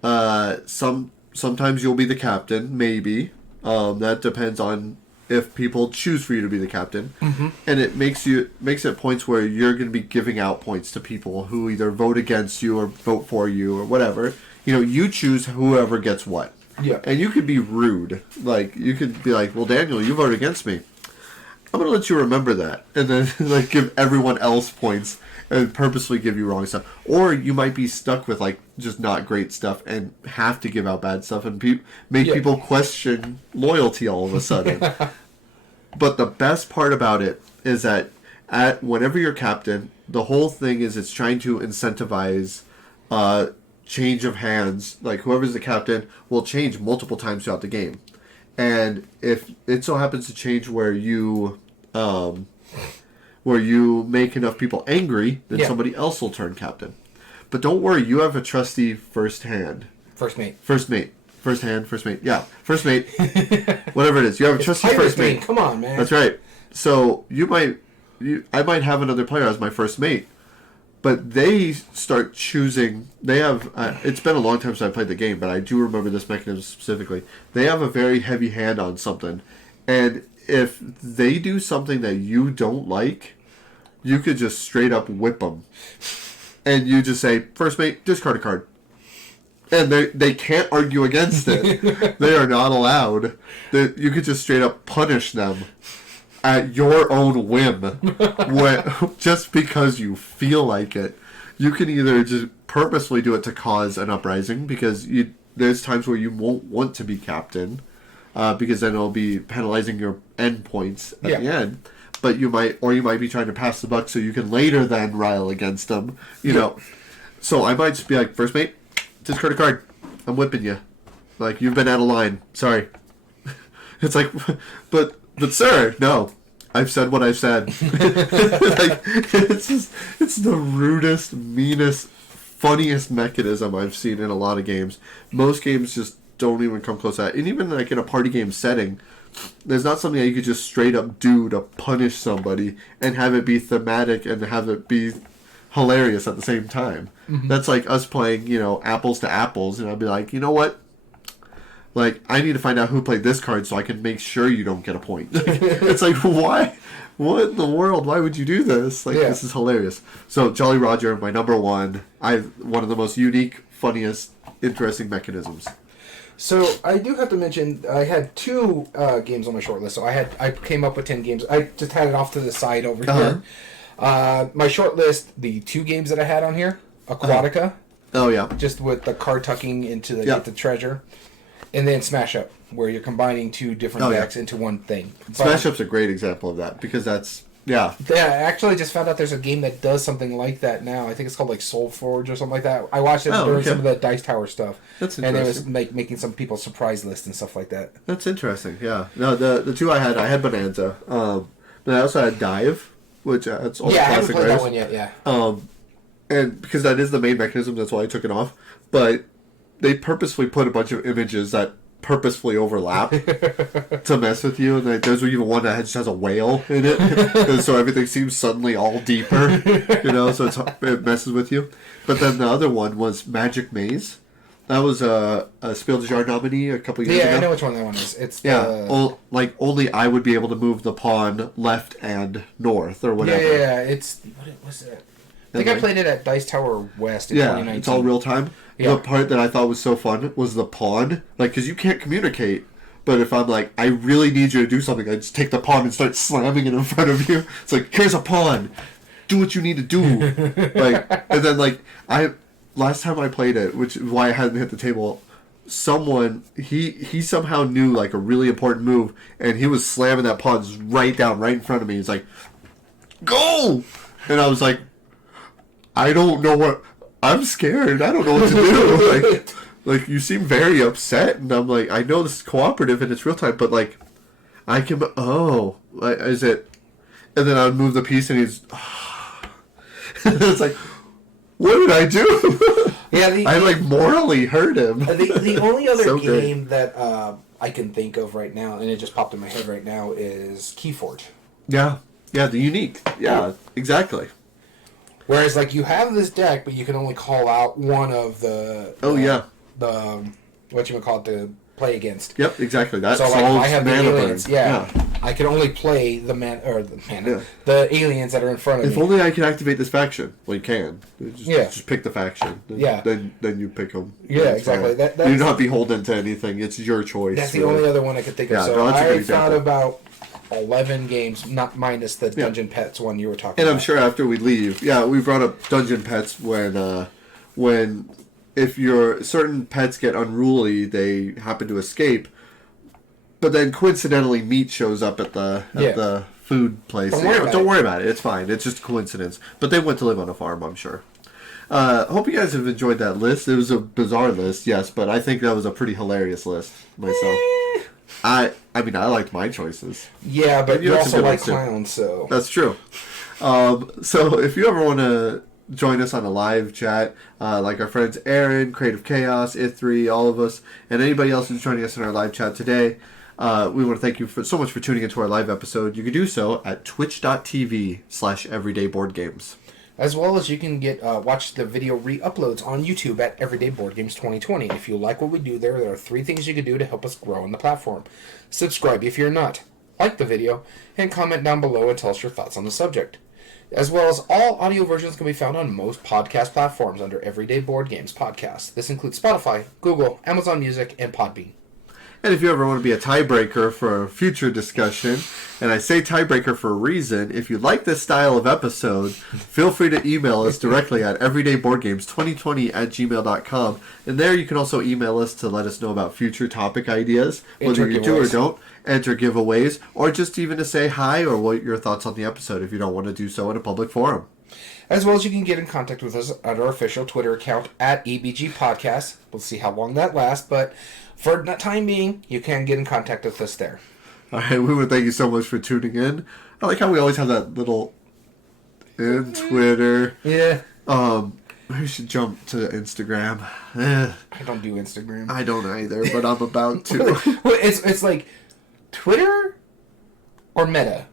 Sometimes you'll be the captain, maybe. That depends on if people choose for you to be the captain. And it makes it points where you're going to be giving out points to people who either vote against you or vote for you or whatever. You choose whoever gets what. Yeah. And you could be rude. Like, you could be like, well, Daniel, you voted against me. I'm going to let you remember that. And then, give everyone else points and purposely give you wrong stuff. Or you might be stuck with, just not great stuff and have to give out bad stuff and make people question loyalty all of a sudden. But the best part about it is that whenever you're captain, the whole thing is it's trying to incentivize change of hands. Like, whoever's the captain will change multiple times throughout the game. And if it so happens to change where you make enough people angry, then somebody else will turn captain. But don't worry, you have a trusty first hand. First mate. First mate. First hand, first mate. Yeah, first mate. Whatever it is. You have a trusty first mate. Come on, man. That's right. So I might have another player as my first mate, But they start choosing. They have. It's been a long time since I played the game, but I do remember this mechanism specifically. They have a very heavy hand on something, and if they do something that you don't like, you could just straight up whip them, and you just say, "First mate, discard a card," and they can't argue against it. They are not allowed. You could just straight up punish them at your own whim, just because you feel like it. You can either just purposely do it to cause an uprising, because there's times where you won't want to be captain, because then it'll be penalizing your end points at the end. But you might be trying to pass the buck so you can later then rile against them. You know, so I might just be like, "First mate, discard a card. I'm whipping you. Like, you've been out of line. Sorry." It's like, but sir, no. I've said what I've said. Like, it's the rudest, meanest, funniest mechanism I've seen in a lot of games. Most games just don't even come close to that. And even like in a party game setting, there's not something that you could just straight up do to punish somebody and have it be thematic and have it be hilarious at the same time. Mm-hmm. That's like us playing, apples to apples, and I'd be like, you know what? Like, I need to find out who played this card so I can make sure you don't get a point. It's like, why? What in the world? Why would you do this? Like, This is hilarious. So, Jolly Roger, my number one. One of the most unique, funniest, interesting mechanisms. So, I do have to mention, I had 2 games on my short list. So, I came up with 10 games. I just had it off to the side over here. My short list, the 2 games that I had on here, Aquatica. Oh, yeah. Just with the card tucking into get the treasure. And then Smash Up, where you're combining 2 different decks into one thing. Smash Up's a great example of that, because that's, Yeah, I actually just found out there's a game that does something like that now. I think it's called like Soul Forge or something like that. I watched it during some of the Dice Tower stuff. That's interesting. And it was like making some people's surprise list and stuff like that. That's interesting, yeah. No, the 2 I had Bonanza. But I also had Dive, which that's all I haven't classic played rares. that one yet, yeah. And because that is the main mechanism, that's why I took it off. But they purposefully put a bunch of images that purposefully overlap to mess with you, and there's even one that just has a whale in it, and so everything seems suddenly all deeper, so it messes with you. But then the other one was Magic Maze. That was a Spiel des Jahres nominee a couple years ago. Yeah, I know which one that one is. It's only I would be able to move the pawn left and north or whatever. Yeah. It's what was it? I think I played it at Dice Tower West in 2019. It's all real time. Yeah. The part that I thought was so fun was the pawn. Like, because you can't communicate. But if I'm like, I really need you to do something, I just take the pawn and start slamming it in front of you. It's like, here's a pawn. Do what you need to do. And then, last time I played it, which is why I hadn't hit the table, someone, he somehow knew, like, a really important move, and he was slamming that pawn right in front of me. He's like, go! And I was like, I don't know what... I'm scared. I don't know what to do. Like you seem very upset, and I'm like, I know this is cooperative and it's real time, but I can. Is it? And then I would move the piece, and he's. It's like, what did I do? Yeah, I morally hurt him. The only other game that I can think of right now, and it just popped in my head right now, is Keyforge. Yeah, the unique. Yeah, exactly. Whereas, you have this deck, but you can only call out one of the... the whatchamacallit, to play against. Yep, exactly. That so, solves I have the aliens. Yeah. I can only play the aliens that are in front of me. If only I could activate this faction. Well, you can. Just pick the faction. Then you pick them. Yeah, exactly. You're not beholden to anything. It's your choice. That's the only other one I could think of. So I thought about 11 games, not minus the Dungeon Pets one you were talking about. And I'm sure after we leave, we brought up Dungeon Pets when if your certain pets get unruly, they happen to escape. But then coincidentally, meat shows up at the food place. Don't worry about it. It's fine. It's just a coincidence. But they went to live on a farm, I'm sure. Hope you guys have enjoyed that list. It was a bizarre list, yes, but I think that was a pretty hilarious list myself. I liked my choices. Yeah, but you also like clowns, so... That's true. So if you ever want to join us on a live chat, like our friends Aaron, Creative Chaos, Ith3, all of us, and anybody else who's joining us in our live chat today, we want to thank you so much for tuning into our live episode. You can do so at twitch.tv/everydayboardgames. As well as you can get watch the video re-uploads on YouTube at Everyday Board Games 2020. If you like what we do there are 3 things you can do to help us grow on the platform. Subscribe if you're not, like the video, and comment down below and tell us your thoughts on the subject. As well as all audio versions can be found on most podcast platforms under Everyday Board Games Podcast. This includes Spotify, Google, Amazon Music, and Podbean. And if you ever want to be a tiebreaker for a future discussion, and I say tiebreaker for a reason, if you like this style of episode, feel free to email us directly at everydayboardgames2020@gmail.com. And there you can also email us to let us know about future topic ideas, whether you do or don't, enter giveaways, or just even to say hi or what your thoughts on the episode if you don't want to do so in a public forum. As well as you can get in contact with us at our official Twitter account at EBG Podcast. We'll see how long that lasts, but for the time being, you can get in contact with us there. All right, we would thank you so much for tuning in. I like how we always have that little in Twitter. Yeah. We should jump to Instagram. I don't do Instagram. I don't either, but I'm about to. Well, it's like Twitter or Meta.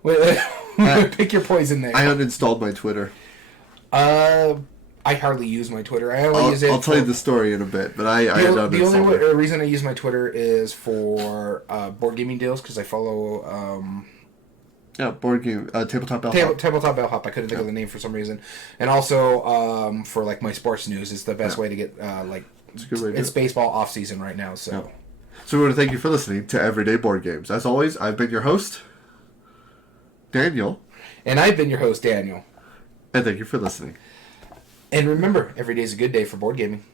Pick your poison there. I uninstalled my Twitter. I hardly use my Twitter. I only use it. I'll tell you the story in a bit, but I uninstalled the only it. reason I use my Twitter is for board gaming deals because I follow. Board game, tabletop bellhop. Tabletop bellhop. I couldn't think of the name for some reason, and also for like my sports news is the best way to get It's a good way to do it's it. baseball off season right now. So, So we want to thank you for listening to Everyday Board Games. As always, I've been your host, Daniel, and I've been your host, Daniel. and thank you for listening. And remember, every day is a good day for board gaming.